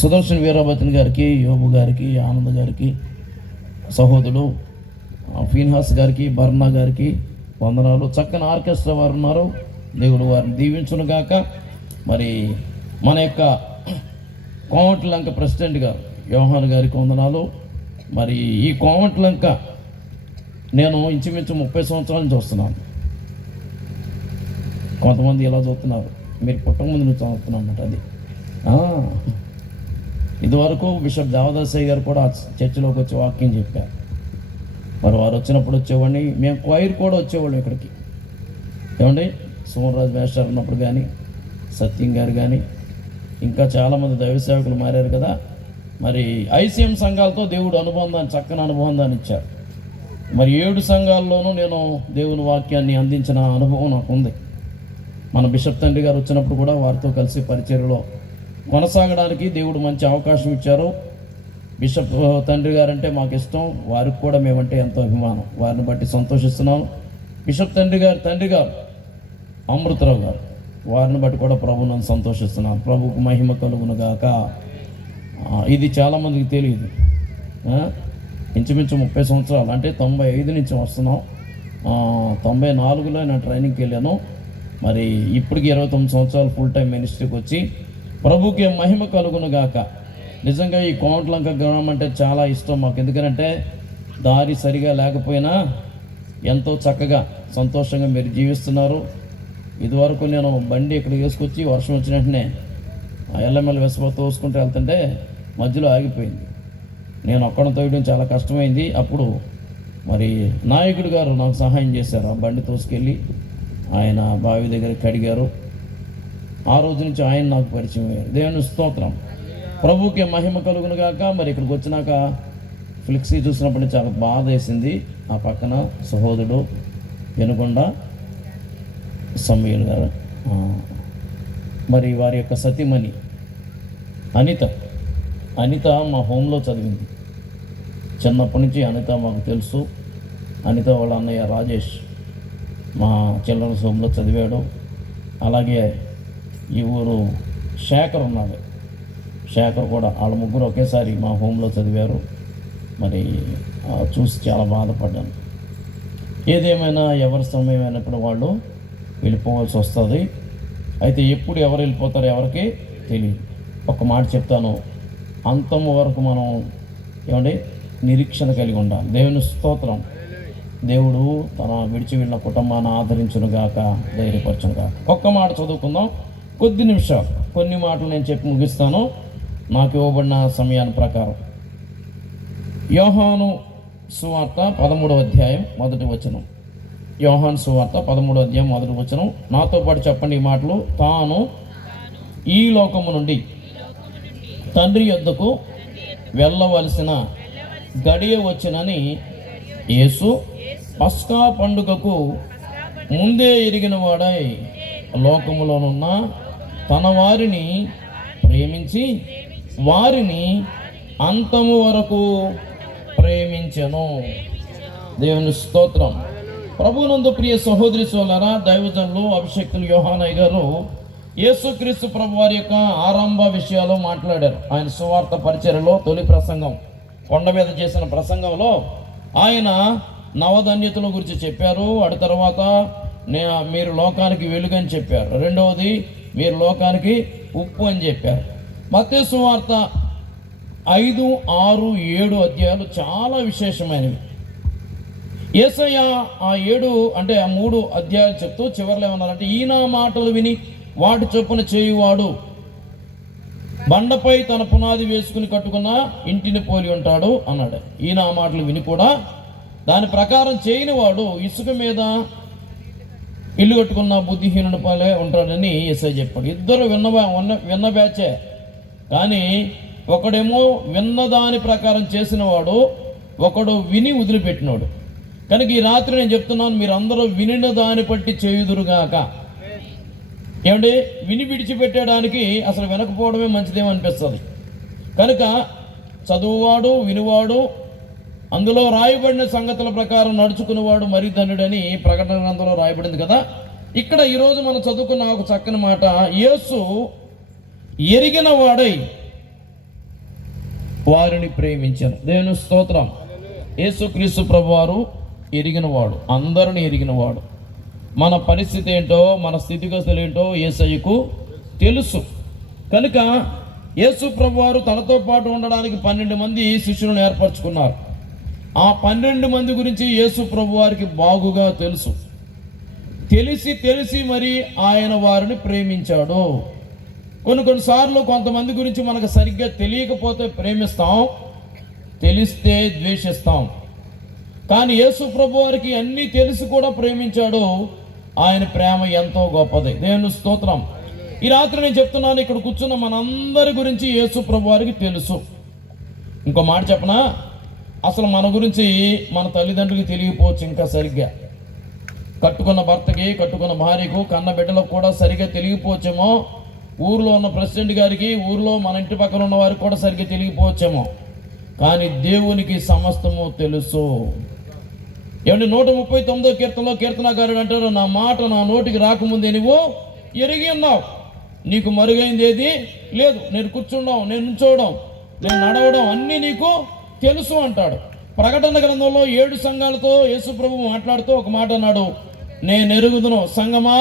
సుదర్శన్ వీరాభద్రన్ గారికి, యోబు గారికి, ఆనంద్ గారికి, సహోదరుడు ఫీన్హాస్ గారికి, బర్నా గారికి వందనాలు. చక్కని ఆర్కెస్ట్రా వారు ఉన్నారు, దేవుడు వారిని దీవించును గాక. మరి మన యొక్క కోమటిలంక ప్రెసిడెంట్ గారు యోహాన్ గారికి వందనాలు. మరి ఈ కోమటిలంక నేను ఇంచుమించు 30 సంవత్సరాల నుంచి వస్తున్నాను. కొంతమంది ఇలా చూస్తున్నారు, మీరు పుట్టకముందు నుంచి చదువుతున్నాం అన్నమాట. అది ఇదివరకు బిషప్ దేవదాసయ్య గారు కూడా చర్చిలోకి వచ్చి వాక్యం చెప్పారు. మరి వారు వచ్చినప్పుడు వచ్చేవాడిని, మేము క్వైర్ కూడా వచ్చేవాళ్ళం ఇక్కడికి. ఏమండి, సోమరాజు మేస్టర్ ఉన్నప్పుడు కానీ, సత్యం గారు కానీ, ఇంకా చాలామంది దైవ సేవకులు మారారు కదా. మరి ఐసీఎం సంఘాలతో దేవుడు అనుబంధాన్ని, చక్కని అనుబంధాన్ని ఇచ్చారు. మరి 7 సంఘాల్లోనూ నేను దేవుని వాక్యాన్ని అందించిన అనుభవం నాకు ఉంది. మన బిషప్ తండ్రి గారు వచ్చినప్పుడు కూడా వారితో కలిసి పరిచర్యలో కొనసాగడానికి దేవుడు మంచి అవకాశం ఇచ్చారు. బిషప్ తండ్రి గారు అంటే మాకు ఇష్టం, వారికి కూడా మేమంటే ఎంతో అభిమానం. వారిని బట్టి సంతోషిస్తున్నాను. బిషప్ తండ్రి గారు అమృతరావు గారు, వారిని బట్టి కూడా ప్రభువును సంతోషిస్తున్నాను. ప్రభువుకు మహిమ కలుగును గాక. ఇది చాలామందికి తెలియదు. ఇంచుమించు 30 సంవత్సరాలు అంటే 95 నుంచి వస్తున్నాం. 94లో నేను ట్రైనింగ్కి వెళ్ళాను. మరి ఇప్పటికి 29 సంవత్సరాలు ఫుల్ టైం మినిస్ట్రీకి వచ్చి ప్రభుకి మహిమ కలుగును గాక. నిజంగా ఈ కోమటిలంక గ్రామం అంటే చాలా ఇష్టం మాకు. ఎందుకంటే దారి సరిగా లేకపోయినా ఎంతో చక్కగా సంతోషంగా మీరు జీవిస్తున్నారు. ఇదివరకు నేను బండి ఇక్కడ వేసుకొచ్చి వర్షం వచ్చిన వెంటనే ఎల్లమెల్ల వెసబ తోసుకుంటూ వెళ్తుంటే మధ్యలో ఆగిపోయింది. నేను ఒక్కడిని తోయడం చాలా కష్టమైంది. అప్పుడు మరి నాయకుడు గారు నాకు సహాయం చేశారు. ఆ బండి తోసుకెళ్ళి ఆయన బావి దగ్గర కడిగారు. ఆ రోజు నుంచి ఆయన నాకు పరిచయం అయ్యారు. దేవుని స్తోత్రం, ప్రభువుకి మహిమ కలుగును గాక. మరి ఇక్కడికి వచ్చినాక ఫ్లెక్సీ చూసినప్పుడు చాలా బాధ వేసింది. ఆ పక్కన సహోదరుడు పెనుకొండ సమీల్ గారు, మరి వారి యొక్క సతీమణి అనిత మా హోంలో చదివింది. చిన్నప్పటి నుంచి అనిత మాకు తెలుసు. అనిత వాళ్ళ అన్నయ్య రాజేష్ మా చిల్డ్రన్స్ హోంలో చదివాడు. అలాగే ఈ ఊరు శేఖర్ ఉన్నాడు, శేఖర్ కూడా, వాళ్ళ ముగ్గురు ఒకేసారి మా హోంలో చదివారు. మరి చూసి చాలా బాధపడ్డాను. ఏదేమైనా ఎవరి సమయం అయినప్పుడు వాళ్ళు వెళ్ళిపోవాల్సి వస్తుంది. అయితే ఎప్పుడు ఎవరు వెళ్ళిపోతారో ఎవరికి తెలియదు. ఒక మాట చెప్తాను, అంతము వరకు మనం ఏమండి నిరీక్షణ కలిగి ఉండాలి. దేవుని స్తోత్రం. దేవుడు తన విడిచి వెళ్ళిన కుటుంబాన్ని ఆదరించునుగాక, ధైర్యపరచునుగాక. ఒక్క మాట చదువుకుందాం, కొద్ది నిమిషాలు, కొన్ని మాటలు నేను చెప్పి ముగిస్తాను నాకు ఇవ్వబడిన సమయాన్ని ప్రకారం. యోహాను సువార్త 13వ అధ్యాయం 1వ వచనం. యోహాను సువార్త 13వ అధ్యాయం 1వ వచనం. నాతో పాటు చెప్పండి ఈ మాటలు. తాను ఈ లోకము నుండి తండ్రి యొద్దకు వెళ్ళవలసిన గడియ వచ్చినని యేసు పస్కా పండుగకు ముందే ఎరిగిన వాడై లోకములోనున్న తన వారిని ప్రేమించి వారిని అంతము వరకు ప్రేమించెను. దేవుని స్తోత్రం. ప్రభునందు ప్రియ సహోదరి సోదరులారా, దైవజనులు అభిషేక్తులు యోహానయ్య గారు యేసుక్రీస్తు ప్రభు వారి యొక్క ఆరంభ విషయాలు మాట్లాడారు. ఆయన సువార్త పరిచర్యలో తొలి ప్రసంగం, కొండ మీద చేసిన ప్రసంగంలో ఆయన నవధన్యతల గురించి చెప్పారు. అటు తర్వాత మీరు లోకానికి వెలుగని చెప్పారు. రెండవది మీరు లోకానికి ఉప్పు అని చెప్పారు. మత్తయి సువార్త 5, 6, 7 అధ్యాయాలు చాలా విశేషమైనవి. యేసయ్య ఆ 7 అంటే ఆ 3 అధ్యాయాలు చెప్తూ చివరిలో ఏమన్నారంటే, ఈయన మాటలు విని వాటి చొప్పున చేయువాడు బండపై తన పునాది వేసుకుని కట్టుకున్న ఇంటిని పోలి ఉంటాడు అన్నాడు. ఈయన ఆ మాటలు విని కూడా దాని ప్రకారం చేయని వాడు ఇసుక మీద ఇల్లు కట్టుకున్న బుద్ధిహీనుడి పోలే ఉంటాడని యేసయ్య చెప్పాడు. ఇద్దరు విన్న బ్యాచే, కానీ ఒకడేమో విన్నదాని ప్రకారం చేసినవాడు, ఒకడు విని వదిలిపెట్టినాడు. కనుక ఈ రాత్రి నేను చెప్తున్నాను, మీరు అందరూ వినిన దాన్ని బట్టి చేయుదురుగాక. ఏమంటే విని విడిచిపెట్టడానికి అసలు వినకపోవడమే మంచిదేమనిపిస్తుంది. కనుక చదువువాడు, వినువాడు, అందులో రాయబడిన సంగతుల ప్రకారం నడుచుకునేవాడు మరి ధన్యుడని ప్రకటన గ్రంథంలో రాయబడింది కదా. ఇక్కడ ఈరోజు మనం చదువుకున్న ఒక చక్కని మాట, యేసు ఎరిగిన వాడై వారిని ప్రేమించాను. దేవుని స్తోత్రం. యేసుక్రీస్తు ప్రభువారు ఎరిగినవాడు, అందరిని ఎరిగినవాడు. మన పరిస్థితి ఏంటో, మన స్థితిగతులు ఏంటో యేసయ్యకు తెలుసు. కనుక యేసు ప్రభువారు తనతో పాటు ఉండడానికి 12 మంది శిష్యులను ఏర్పరచుకున్నారు. ఆ 12 మంది గురించి యేసు ప్రభువారికి బాగుగా తెలుసు. తెలిసి మరి ఆయన వారిని ప్రేమించాడు. కొన్నిసార్లు కొంతమంది గురించి మనకు సరిగ్గా తెలియకపోతే ప్రేమిస్తాం, తెలిస్తే ద్వేషిస్తాం. కానీ యేసు ప్రభువారికి అన్నీ తెలిసి కూడా ప్రేమించాడు. ఆయన ప్రేమ ఎంతో గొప్పది. దేవుని స్తోత్రం. ఈ రాత్రి నేను చెప్తున్నాను, ఇక్కడ కూర్చున్న మనందరి గురించి యేసు ప్రభువారికి తెలుసు. ఇంకో మాట చెప్పనా, అసలు మన గురించి మన తల్లిదండ్రులకి తెలియకపోవచ్చు ఇంకా సరిగ్గా. కట్టుకున్న భర్తకి, కట్టుకున్న భార్యకు, కన్న బిడ్డలకు కూడా సరిగ్గా తెలియకపోవచ్చేమో. ఊర్లో ఉన్న ప్రెసిడెంట్ గారికి, ఊర్లో మన ఇంటి పక్కన ఉన్న వారికి కూడా సరిగ్గా తెలియకపోవచ్చేమో. కానీ దేవునికి సమస్తము తెలుసు. ఏమంటే 139వ కీర్తనలో కీర్తనకారుడు అంటారు, నా మాట నా నోటికి రాకముందే నువ్వు ఎరిగి ఉన్నావు, నీకు మరుగైంది ఏది లేదు. నేను కూర్చుండడం, నేను నుంచోవడం, నేను నడవడం అన్నీ నీకు తెలుసు అంటాడు. ప్రకటన గ్రంథంలో 7 సంఘాలతో యేసు ప్రభువు మాట్లాడుతూ ఒక మాట అన్నాడు, నేను ఎరుగుదును సంగమా,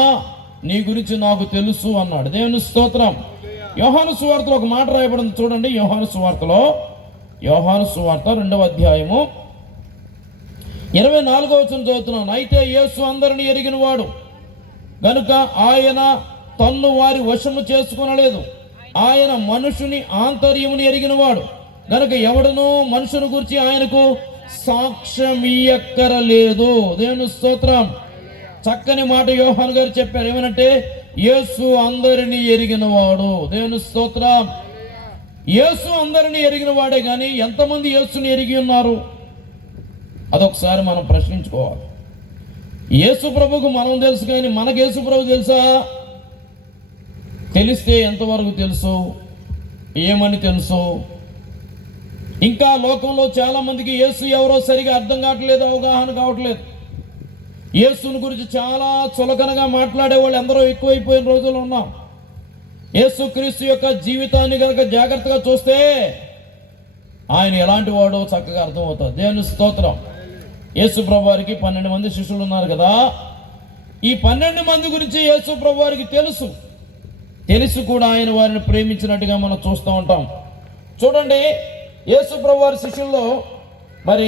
నీ గురించి నాకు తెలుసు అన్నాడు. దేవుని స్తోత్రం. యోహాను సువార్తలో ఒక మాట రాయబడింది చూడండి. యోహాను సువార్తలో, యోహాను సువార్త 2వ అధ్యాయము 24వ వచనం చదువుతున్నాను. అయితే యేసు అందరిని ఎరిగినవాడు గనుక ఆయన తన్ను వారి వశము చేసుకొనలేదు. ఆయన మనుషుని ఆంతర్యముని ఎరిగినవాడు గనుక ఎవడనూ మనుషుని గురించి ఆయనకు సాక్ష్యం ఇయ్యక్కరలేదు. దేవుని స్తోత్రం. చక్కని మాట యోహాను గారు చెప్పారు. ఏమనంటే యేసు అందరినీ ఎరిగినవాడు. దేవుని స్తోత్రం. యేసు అందరినీ ఎరిగిన వాడే, కానీ ఎంతమంది యేసుని ఎరిగి ఉన్నారు అదొకసారి మనం ప్రశ్నించుకోవాలి. యేసు ప్రభుకు మనం తెలుసు, కానీ మనకు యేసు ప్రభు తెలుసా? తెలిస్తే ఎంతవరకు తెలుసు, ఏమని తెలుసు? ఇంకా లోకంలో చాలా మందికి యేసు ఎవరో సరిగా అర్థం కావట్లేదు, అవగాహన కావట్లేదు. యేసుని గురించి చాలా చులకనగా మాట్లాడే వాళ్ళు ఎందరో ఎక్కువైపోయిన రోజులు ఉన్నాం. యేసుక్రీస్తు యొక్క జీవితాన్ని కనుక జాగ్రత్తగా చూస్తే ఆయన ఎలాంటి వాడో చక్కగా అర్థమవుతుంది. దేవుని స్తోత్రం. యేసు ప్రభువారికి 12 మంది శిష్యులు ఉన్నారు కదా. ఈ 12 మంది గురించి యేసు ప్రభువారికి తెలుసు. తెలిసి కూడా ఆయన వారిని ప్రేమించినట్టుగా మనం చూస్తూ ఉంటాం. చూడండి, యేసు ప్రభువారి శిష్యుల్లో మరి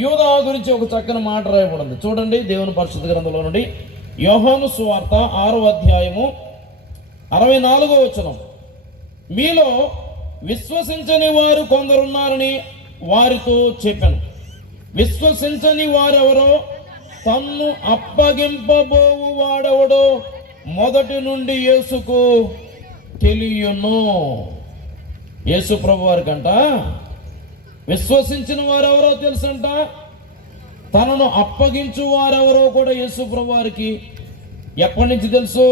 యూదా గురించి ఒక చక్కని మాట రాయబడింది. చూడండి దేవుని పరిశుద్ధ గ్రంథంలో నుండి యోహాను సువార్త 6వ అధ్యాయము 64వ వచనం. మీలో విశ్వసించని వారు కొందరున్నారని వారితో చెప్పాను. విశ్వసించని వారెవరో, తన్ను అప్పగింపబోవు వాడెవడో మొదటి నుండి యేసుకు తెలియను. యేసు ప్రభు వారికంట విశ్వసించిన వారెవరో తెలుసంట, తనను అప్పగించు వారెవరో కూడా యేసు ప్రభు వారికి ఎప్పటి నుంచి తెలుసు?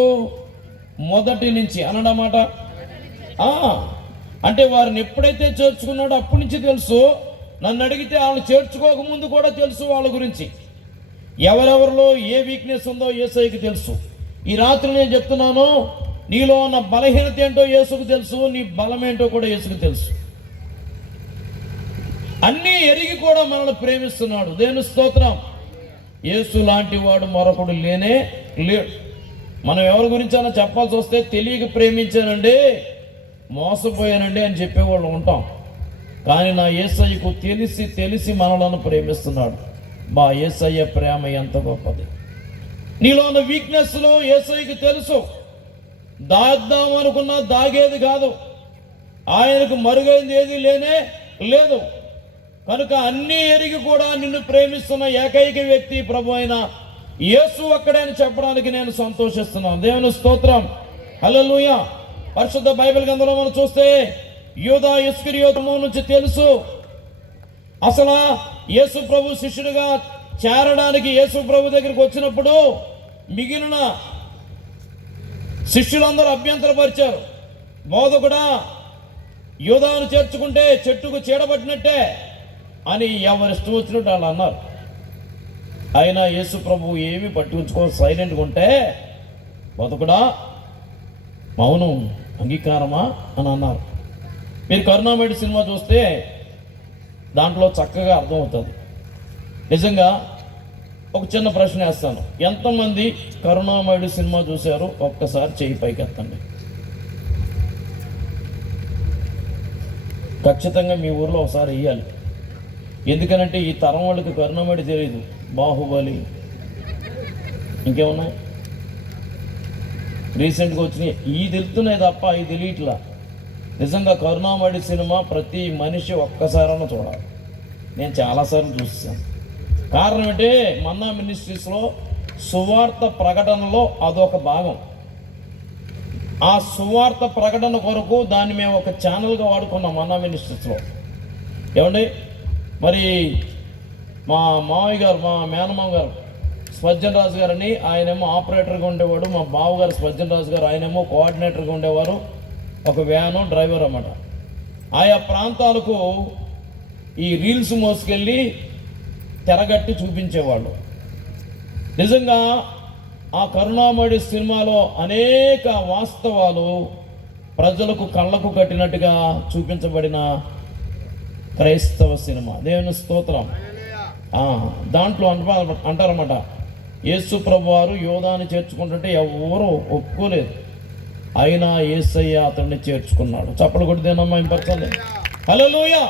మొదటి నుంచి అనడమాట. అంటే వారిని ఎప్పుడైతే చేర్చుకున్నాడో అప్పటి నుంచి తెలుసు. నన్ను అడిగితే వాళ్ళు చేర్చుకోకముందు కూడా తెలుసు వాళ్ళ గురించి. ఎవరెవరిలో ఏ వీక్నెస్ ఉందో యేసయ్యకి తెలుసు. ఈ రాత్రి నేను చెప్తున్నాను, నీలో ఉన్న బలహీనత ఏంటో యేసుకు తెలుసు, నీ బలం ఏంటో కూడా యేసుకు తెలుసు. అన్నీ ఎరిగి కూడా మనల్ని ప్రేమిస్తున్నాడు. దేవుని స్తోత్రం. యేసు లాంటి వాడు మరొకడు లేనే లేడు. మనం ఎవరి గురించి అయినా చెప్పాల్సి వస్తే తెలియక ప్రేమించానండి, మోసపోయానండి అని చెప్పేవాళ్ళు ఉంటాం. కానీ నా యేసయ్యకు తెలిసి మనలను ప్రేమిస్తున్నాడు. బా, యేసయ్య ప్రేమ ఎంత గొప్పది. నీలో ఉన్న వీక్నెస్లో యేసయ్యకి తెలుసు. దాద్దాం అనుకున్నా దాగేది కాదు. ఆయనకు మరుగైంది ఏది లేనే లేదు. కనుక అన్నీ ఎరిగి కూడా నిన్ను ప్రేమిస్తున్న ఏకైక వ్యక్తి ప్రభు అయిన యేసు ఒక్కడే అని చెప్పడానికి నేను సంతోషిస్తున్నాను. దేవుని స్తోత్రం. హల్లెలూయా. పరిశుద్ధ బైబిల్ గ్రంథంలో మనం చూస్తే యూదా ఇస్కరియోతు నుంచి తెలుసు. అసలు యేసు ప్రభు శిష్యుడిగా చేరడానికి యేసు ప్రభు దగ్గరికి వచ్చినప్పుడు మిగిలిన శిష్యులందరూ అభ్యంతరపరిచారు. బోధకుడా, యూదాను చేర్చుకుంటే చెట్టుకు చీడబట్టినట్టే అని ఎవరిష్టం వచ్చినట్టు వాళ్ళు అన్నారు. అయినా యేసు ప్రభు ఏమి పట్టించుకో సైలెంట్గా ఉంటే, బోధకుడా మౌనం అంగీకారమా అని అన్నారు. మీరు కరుణామయుడు సినిమా చూస్తే దాంట్లో చక్కగా అర్థమవుతుంది. నిజంగా ఒక చిన్న ప్రశ్న వేస్తాను, ఎంతమంది కరుణామయుడు సినిమా చూశారు? ఒక్కసారి చెయ్యి పైకెత్తండి. ఖచ్చితంగా మీ ఊర్లో ఒకసారి వేయాలి. ఎందుకనంటే ఈ తరం వాళ్ళకి కరుణామయుడు తెలియదు. బాహుబలి ఇంకేమున్నాయి రీసెంట్గా వచ్చినాయి, ఈ తెలుస్తున్నాయి తప్ప ఈ తెలియట్లా. నిజంగా కరుణామయుడు సినిమా ప్రతి మనిషి ఒక్కసారైనా చూడాలి. నేను చాలాసార్లు చూస్తాను. కారణం ఏంటంటే మన్నా మినిస్ట్రీస్లో సువార్త ప్రకటనలో అదొక భాగం. ఆ సువార్త ప్రకటన కొరకు దాన్ని మేము ఒక ఛానల్గా వాడుకున్నాం మన్నా మినిస్ట్రీస్లో. ఏమండి మరి మా మావయ్య గారు, మా మేనమామ గారు స్పజ్జన్ రాజు గారని, ఆయనేమో ఆపరేటర్గా ఉండేవాడు. మా బావగారు స్పజ్జన్ రాజు గారు, ఆయనేమో కోఆర్డినేటర్గా ఉండేవారు. ఒక వ్యాను డ్రైవర్ అన్నమాట. ఆయా ప్రాంతాలకు ఈ రీల్స్ మోసుకెళ్ళి తెరగట్టి చూపించేవాళ్ళు. నిజంగా ఆ కరుణామయుడు సినిమాలో అనేక వాస్తవాలు ప్రజలకు కళ్ళకు కట్టినట్టుగా చూపించబడిన క్రైస్తవ సినిమా. దేవుని స్తోత్రం. దాంట్లో అంటారన్నమాట, యేసు ప్రభు వారు యోధాని చేర్చుకుంటుంటే ఎవరూ ఒప్పుకోలేదు, అయినా యేసయ్య అతన్ని చేర్చుకున్నాడు. చప్పలు కొడితేనమ్మా ఇంపరచాలి. హల్లెలూయా.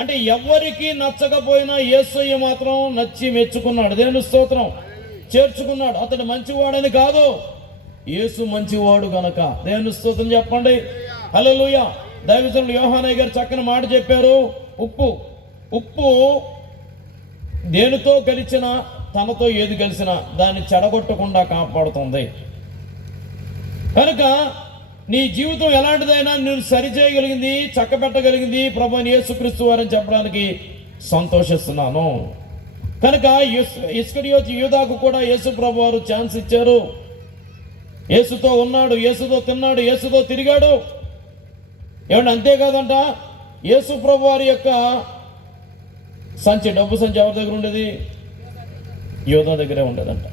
అంటే ఎవరికి నచ్చకపోయినా యేసయ్య మాత్రం నచ్చి మెచ్చుకున్నాడు. దేవుని స్తోత్రం. చేర్చుకున్నాడు. అతడు మంచివాడని కాదు, యేసు మంచివాడు గనక. దేవుని స్తోత్రం చెప్పండి. హల్లెలూయా. దైవజనులు యోహానయ్య గారు చక్కని మాట చెప్పారు. ఉప్పు దేనితో కలిసినా, తనతో ఏది కలిసినా దాన్ని చెడగొట్టకుండా కాపాడుతుంది. కనుక నీ జీవితం ఎలాంటిదైనా నేను సరిచేయగలిగింది, చక్కబెట్టగలిగింది ప్రభు యేసుక్రీస్తు వారని చెప్పడానికి సంతోషిస్తున్నాను. కనుక ఇస్కరియోతు యూదాకు కూడా యేసు ప్రభు వారు ఛాన్స్ ఇచ్చారు. యేసుతో ఉన్నాడు, యేసుతో తిన్నాడు, యేసుతో తిరిగాడు. ఏమంటే అంతేకాదంట, యేసు ప్రభు వారి యొక్క సంచి, డబ్బు సంచి ఎవరి దగ్గర ఉండేది? యోధా దగ్గరే ఉండేదంట.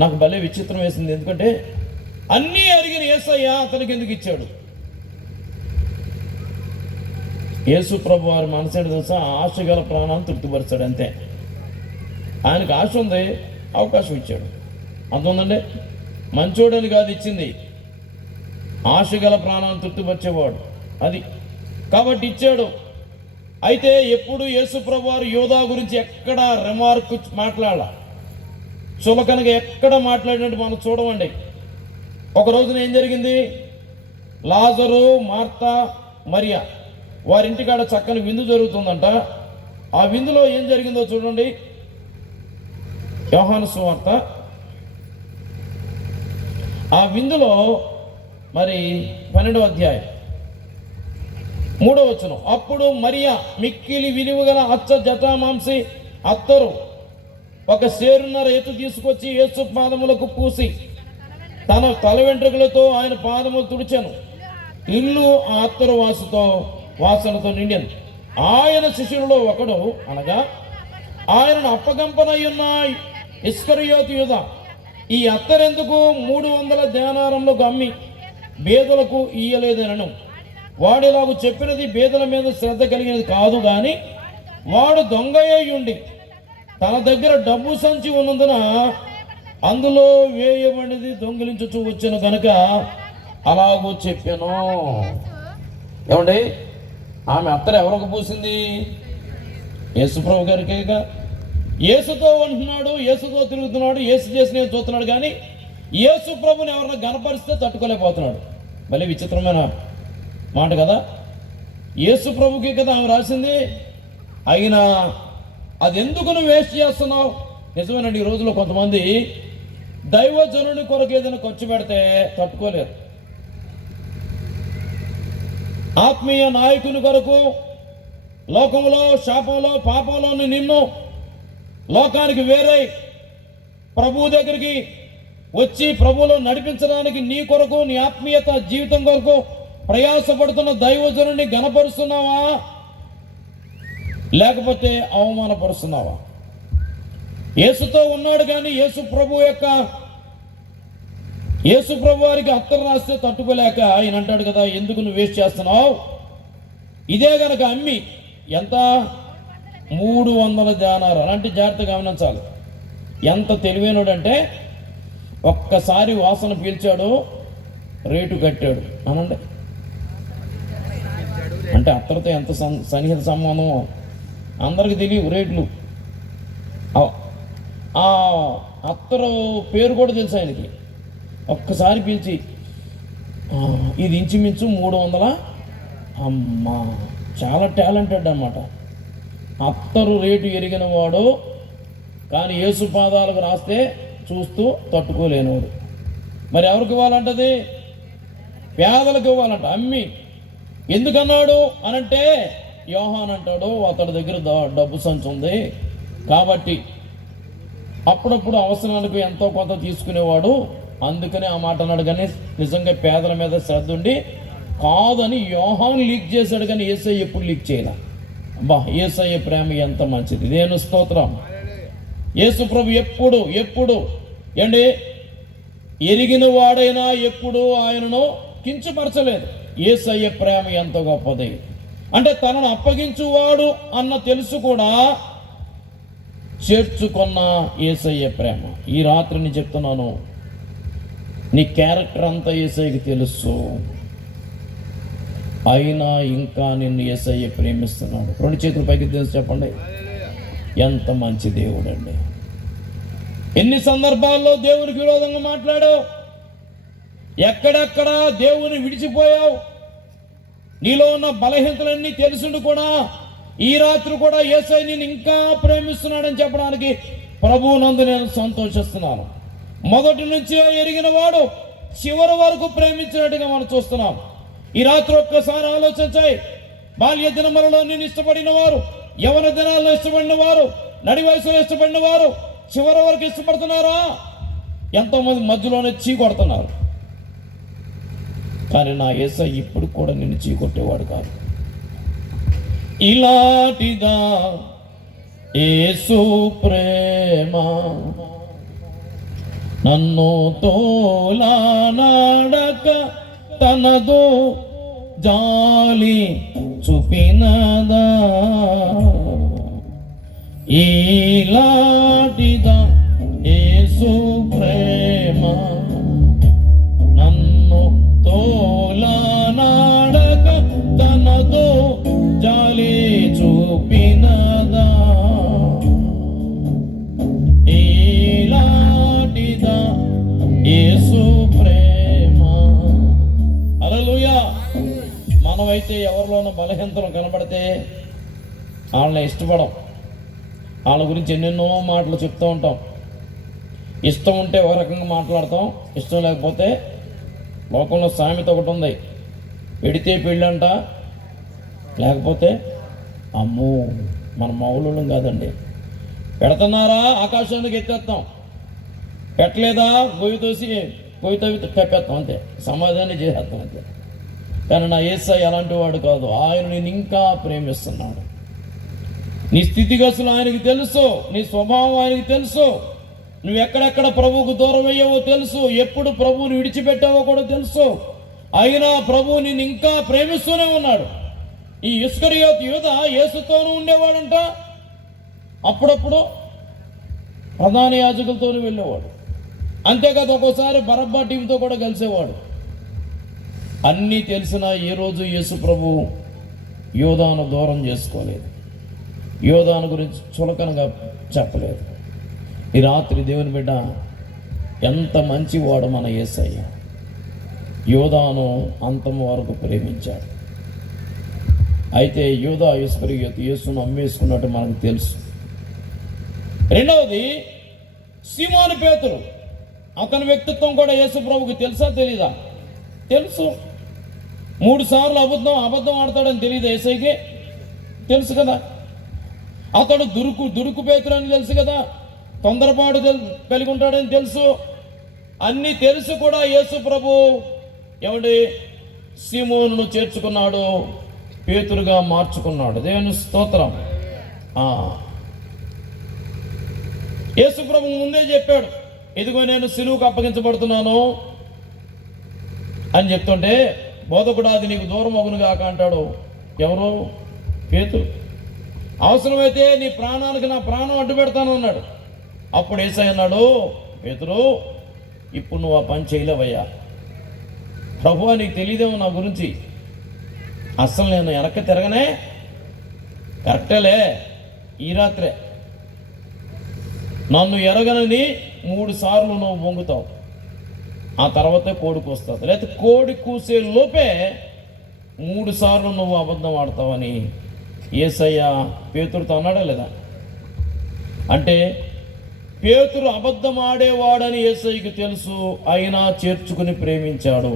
నాకు భలే విచిత్రం వేసింది. ఎందుకంటే అన్నీ అడిగిన యేసయ్య అతనికి ఎందుకు ఇచ్చాడు? యేసు ప్రభు వారి మనసేంటి తెలుసా? ఆశ గల ప్రాణాన్ని తృప్తిపరిచాడు. అంతే. ఆయనకు ఆశ ఉంది, అవకాశం ఇచ్చాడు. అంత ఉందండి. మంచోడని కాదు ఇచ్చింది, ఆశ గల ప్రాణాన్ని తృప్తిపరిచేవాడు అది, కాబట్టి ఇచ్చాడు. అయితే ఎప్పుడు యేసు ప్రభు వారు యోధా గురించి ఎక్కడ రిమార్క్ మాట్లాడాల, చులకనగా ఎక్కడ మాట్లాడినట్టు మనం చూడమండి. ఒక రోజున ఏం జరిగింది? లాజరు, మార్తా, మరియా వారింటికాడ చక్కని విందు జరుగుతుందంట. ఆ విందులో ఏం జరిగిందో చూడండి. యోహాను సువార్త ఆ విందులో మరి 12వ అధ్యాయం 3వ వచనం. అప్పుడు మరియా మిక్కిలి విలువగల అచ్చ జటామాంసి అత్తరు ఒక సేరున్నర ఎత్తు తీసుకొచ్చి యేసు పాదములకు పూసి తన తల వెంట్రుకలతో ఆయన పాదములు తుడిచాను. ఇల్లు ఆ అత్తరు వాసనతో నిండాను. ఆయన శిష్యులలో ఒకడు, అనగా ఆయనను అప్పగంపనయ్యున్న ఇస్కరియోతు యూదా, ఈ అత్తరెందుకు 300 దేనారములకు అమ్మి బేదలకు ఇయ్యలేదనను. వాడిలాగు చెప్పినది బేదల మీద శ్రద్ధ కలిగినది కాదు, కానీ వాడు దొంగయ్యుండి తన దగ్గర డబ్బు సంచి ఉన్నందున అందులో వేయబడినది దొంగిలించుచూ వచ్చాను కనుక అలాగూ చెప్పాను. ఏమండి, ఆమె అత్తరు ఎవరికి పూసింది? యేసుప్రభు గారికేగా. యేసుతో ఉంటున్నాడు, యేసుతో తిరుగుతున్నాడు, యేసు చేసిన చూస్తున్నాడు, కానీ యేసు ప్రభుని ఎవరైనా గనపరిస్తే తట్టుకోలేకపోతున్నాడు. మళ్ళీ విచిత్రమైన మాట కదా. యేసు ప్రభుకి కదా ఆమె రాసింది. అయినా అది ఎందుకు నువ్వు వేస్ట్ చేస్తున్నావు? నిజమేనండి, ఈ రోజుల్లో కొంతమంది దైవజనుని కొరకు ఏదైనా ఖర్చు పెడితే తట్టుకోలేరు. ఆత్మీయ నాయకుని కొరకు లోకంలో, శాపంలో, పాపంలోని నిన్ను లోకానికి వేరే ప్రభువు దగ్గరికి వచ్చి ప్రభువులో నడిపించడానికి నీ కొరకు, నీ ఆత్మీయత జీవితం కొరకు ప్రయాసపడుతున్న దైవజనుని గణపరుస్తున్నావా, లేకపోతే అవమానపరుస్తున్నావా? యేసుతో ఉన్నాడు కానీ యేసు ప్రభు వారికి అత్తరు రాస్తే తట్టుకోలేక ఆయన అంటాడు కదా, ఎందుకు నువ్వు వేస్ట్ చేస్తున్నావు? ఇదే గనక అమ్మి ఎంత? 300 జానారు. అలాంటి జాగ్రత్త గమనించాలి. ఎంత తెలివైనడంటే ఒక్కసారి వాసన పీల్చాడు, రేటు కట్టాడు అనండి. అంటే అత్తరితో ఎంత సన్నిహిత సంబంధం అందరికి తెలియవు రేట్లు. ఆ అత్తరు పేరు కూడా తెలుసు ఆయనకి. ఒక్కసారి పీల్చి ఇది ఇంచుమించు 300. అమ్మా, చాలా టాలెంటెడ్ అన్నమాట. అత్తరు రేటు ఎరిగిన వాడు, కానీ యేసు పాదాలకు రాస్తే చూస్తూ తట్టుకోలేనివాడు. మరి ఎవరికి ఇవ్వాలంటది? పేదలకు ఇవ్వాలంట అమ్మి. ఎందుకన్నాడు అనంటే యోహాన్ అంటాడు అతడి దగ్గర డబ్బు సంచి ఉంది కాబట్టి అప్పుడప్పుడు అవసరానికి ఎంతో కొంత తీసుకునేవాడు, అందుకని ఆ మాట అన్నాడు. కానీ నిజంగా పేదల మీద శ్రద్ధ ఉండి కాదని యోహాన్ లీక్ చేశాడు, కానీ యేసయ్య ఎప్పుడు లీక్ చేయలే. అబ్బా, యేసయ్య ప్రేమ ఎంత మంచిది. నేను స్తోత్రం. యేసు ప్రభు ఎప్పుడు ఏంటి ఎరిగిన వాడైనా ఎప్పుడు ఆయనను కించపరచలేదు. యేసయ్య ప్రేమ ఎంత గొప్పది అంటే తనను అప్పగించువాడు అన్న తెలుసు కూడా చేర్చుకున్న యేసయ్య ప్రేమ. ఈ రాత్రిని చెప్తున్నాను, నీ క్యారెక్టర్ అంతా యేసయ్యకి తెలుసు, అయినా ఇంకా నిన్ను యేసయ్య ప్రేమిస్తున్నాడు. 2 చేతులు పైకి తెలుసు చెప్పండి. ఎంత మంచి దేవుడు అండి. ఎన్ని సందర్భాల్లో దేవునికి విరోధంగా మాట్లాడావు, ఎక్కడెక్కడ దేవుని విడిచిపోయావు, నీలో ఉన్న బలహీనతలన్నీ తెలుసుండు కూడా ఈ రాత్రి కూడా యేసయ్య నిన్ను ఇంకా ప్రేమిస్తున్నాడని చెప్పడానికి ప్రభువునందు నేను సంతోషిస్తున్నాను. మొదటి నుంచి ఎరిగిన వాడు చివరి వరకు ప్రేమించినట్టుగా మనం చూస్తున్నాం. ఈ రాత్రి ఒక్కసారి ఆలోచించాయి. బాల్య దినములలో నేను ఇష్టపడిన వారు, యవన దినాల్లో ఇష్టపడిన వారు, నడి వయసులో ఇష్టపడిన వారు చివరి వరకు ఇష్టపడుతున్నారా? ఎంతోమంది మధ్యలోనే చీకొడుతున్నారు. కానీ నా యేసయ్య ఇప్పుడు కూడా నిన్ను చీకొట్టేవాడు కాదు. ఇలాంటిదా యేసు ప్రేమ, నన్ను తోలానాడక తనదో జాలి చూపినదా, ఇలాంటిదా యేసు ప్రేమ, నన్ను తోలానాడక తనదో జాలి చూపినదా, ఇలాంటిదా యేసు ప్రేమ. హల్లెలూయా. మనమైతే ఎవరిలోనూ బలహీనతలు కనబడితే వాళ్ళని ఇష్టపడం, వాళ్ళ గురించి ఎన్నెన్నో మాటలు చెప్తూ ఉంటాం. ఇష్టం ఉంటే ఒక రకంగా మాట్లాడతాం, ఇష్టం లేకపోతే లోకంలో సామెత ఒకటి ఉంది, పెడితే పెళ్ళంట, లేకపోతే అమ్మో మన మౌలులం కాదండి. పెడుతున్నారా ఆకాశానికి ఎత్తేస్తాం, పెట్టలేదా గొయ్యి తవ్వి కప్పేస్తాం, అంతే, సమాధానం చేసేస్తాం అంతే. కానీ నా యేసయ్య అలాంటి వాడు కాదు. ఆయన నేను ఇంకా ప్రేమిస్తున్నాడు. నీ స్థితిగతులు ఆయనకి తెలుసు, నీ స్వభావం ఆయనకి తెలుసు, నువ్వు ఎక్కడెక్కడ ప్రభువుకు దూరం అయ్యావో తెలుసు, ఎప్పుడు ప్రభువుని విడిచిపెట్టావో కూడా తెలుసు. అయినా ప్రభువు నిన్ను ఇంకా ప్రేమిస్తూనే ఉన్నాడు. ఈ ఇస్కరియోతు యూద యేసుతోనూ ఉండేవాడంట, అప్పుడప్పుడు ప్రధాన యాజకులతోనూ వెళ్ళేవాడు. అంతేకాదు ఒక్కోసారి బరబ్బా టీంతో కూడా కలిసేవాడు. అన్నీ తెలిసినా ఏ రోజు యేసు ప్రభు యోధాను దూరం చేసుకోలేదు, యోధాను గురించి చులకనగా చెప్పలేదు. ఈ రాత్రి దేవుని బిడ్డ ఎంత మంచివాడు మన యేసయ్య. యోధాను అంతం వరకు ప్రేమించాడు. అయితే యూదా ఇస్కరియోతు యేసును అమ్మేసుకున్నట్టు మనకు తెలుసు. రెండవది సీమోను పేతురు. అతని వ్యక్తిత్వం కూడా యేసు ప్రభుకి తెలుసా తెలీదా? తెలుసు. 3 సార్లు అబద్ధం ఆడతాడని తెలియదు యేసయ్యకి? తెలుసు కదా. అతడు దురుకు పేతురు అని తెలుసు కదా, తొందరపాటు కలిగి ఉంటాడని తెలుసు. అన్నీ తెలుసు కూడా యేసు ప్రభు ఏమండి సీమోనును చేర్చుకున్నాడు, పేతురుగా మార్చుకున్నాడు. దేవుని స్తోత్రం. యేసు ప్రభు ముందే చెప్పాడు, ఇదిగో నేను సిలువకు అప్పగించబడుతున్నాను అని చెప్తుంటే, బోధకుడు అది నీకు దూరం అగును గాక అంటాడు. ఎవరు? పేతురు. అవసరమైతే నీ ప్రాణానికి నా ప్రాణం అడ్డు పెడతాను అన్నాడు. అప్పుడు యేసయ్య అన్నాడు, పేతురు ఇప్పుడు నువ్వు ఆ పని చేయలేవయ్యా. ప్రభువా నీకు తెలియదేమో నా గురించి, అస్సలు నేను వెనక్కి తిరగనే, కరెక్టేలే, ఈ రాత్రే నన్ను ఎరగనని 3 సార్లు నువ్వు వంగుతావు, ఆ తర్వాతే కోడి కూస్తుంది, లేకపోతే కోడి కూసే లోపే 3 సార్లు నువ్వు అబద్ధం ఆడతావని యేసయ్య పేతురుతో అన్నాడా లేదా? అంటే పేతురు అబద్ధం ఆడేవాడని యేసయ్యకి తెలుసు, అయినా చేర్చుకుని ప్రేమించాడు.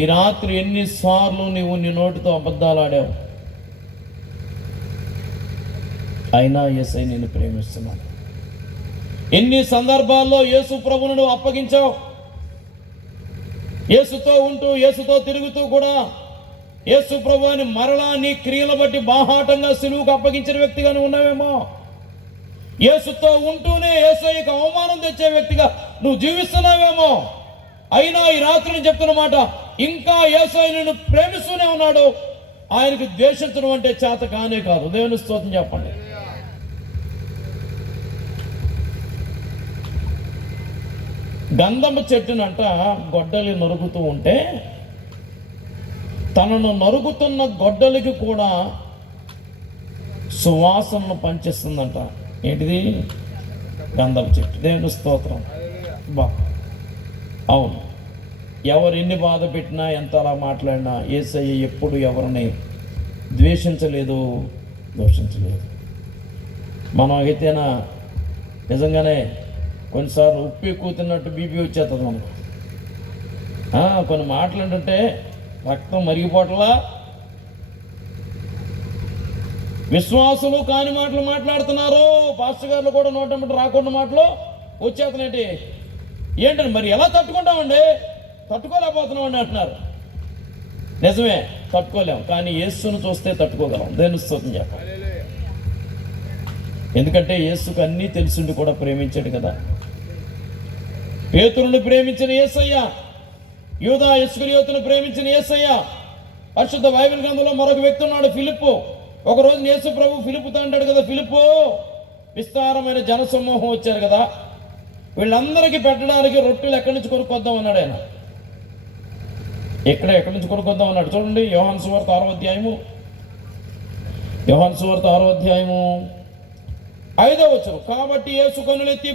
ఈ రాత్రి ఎన్నిసార్లు నువ్వు నీ నోటితో అబద్ధాలు ఆడావు, అయినా యేసయ్య నిన్ను ప్రేమిస్తున్నాడు. ఎన్ని సందర్భాల్లో యేసు ప్రభువును నువ్వు అప్పగించావు. యేసుతో ఉంటూ, యేసుతో తిరుగుతూ కూడా యేసు ప్రభువుని మరలా నీ క్రియలు బట్టి బాహాటంగా సిలువుకు అప్పగించిన వ్యక్తిగా నువ్వు ఉన్నావేమో. యేసుతో ఉంటూనే యేసయ్యకు అవమానం తెచ్చే వ్యక్తిగా నువ్వు జీవిస్తున్నావేమో. అయినా ఈ రాత్రిని చెప్తున్న మాట, ఇంకా యేసయ్య నిన్ను ప్రేమిస్తూనే ఉన్నాడు. ఆయనకు ద్వేషించడం అంటే చేత కానే కాదు. దేవుని స్తోత్రం చెప్పండి. గంధము చెట్టునంట గొడ్డలి నరుకుతూ ఉంటే తనను నరుకుతున్న గొడ్డలికి కూడా సువాసనను పంచిస్తుందంట. ఏంటిది? గంధపు చెట్టు. దేవుని స్తోత్రం. అవును, ఎవరు ఎన్ని బాధ పెట్టినా, ఎంత అలా మాట్లాడినా యేసయ్య ఎప్పుడు ఎవరిని ద్వేషించలేదు, దూషించలేదు. మనం అయితేనా నిజంగానే కొన్నిసార్లు ఉప్పు ఎక్కువ తిన్నట్టు బీపీ వచ్చేస్తుంది మనకు. కొన్ని మాటలు ఏంటంటే రక్తం మరిగిపోవట్లా. విశ్వాసులు కాని మాటలు మాట్లాడుతున్నారు. పాస్టర్ గారులు కూడా నోటమ్మటి రాకుండా మాటలు వచ్చేతనేటి. ఏంటండి మరి ఎలా తట్టుకుంటామండి? తట్టుకోలేకపోతున్నామండి అంటున్నారు. నిజమే, తట్టుకోలేము. కానీ యేసును చూస్తే తట్టుకోగలం. దేని స్తోత్రం చెప్పాలి. ఎందుకంటే యేసుకు అన్నీ తెలిసిండి కూడా ప్రేమించాడు కదా. పేతురుని ప్రేమించిన యేసయ్య, యూదా ఇస్కరియోతును ప్రేమించిన యేసయ్య. పరిశుద్ధ బైబిల్ గ్రంథంలో మరొక వ్యక్తి ఉన్నాడు, ఫిలిప్పు. ఒకరోజు యేసు ప్రభు ఫిలిప్పుతో అంటాడు కదా, ఫిలిప్పు, విస్తారమైన జనసమూహం వచ్చారు కదా, వీళ్ళందరికీ పెట్టడానికి రొట్టెలు ఎక్కడి నుంచి కొనుక్కొద్దాం అన్నాడు ఆయన. ఎక్కడి నుంచి కొనుక్కొద్దాం అన్నాడు. చూడండి, యోహాను సువార్త 6వ అధ్యాయము, యోహాను సువార్త 6వ అధ్యాయము 5వ వచనం. కాబట్టి యేసు కన్నులెత్తి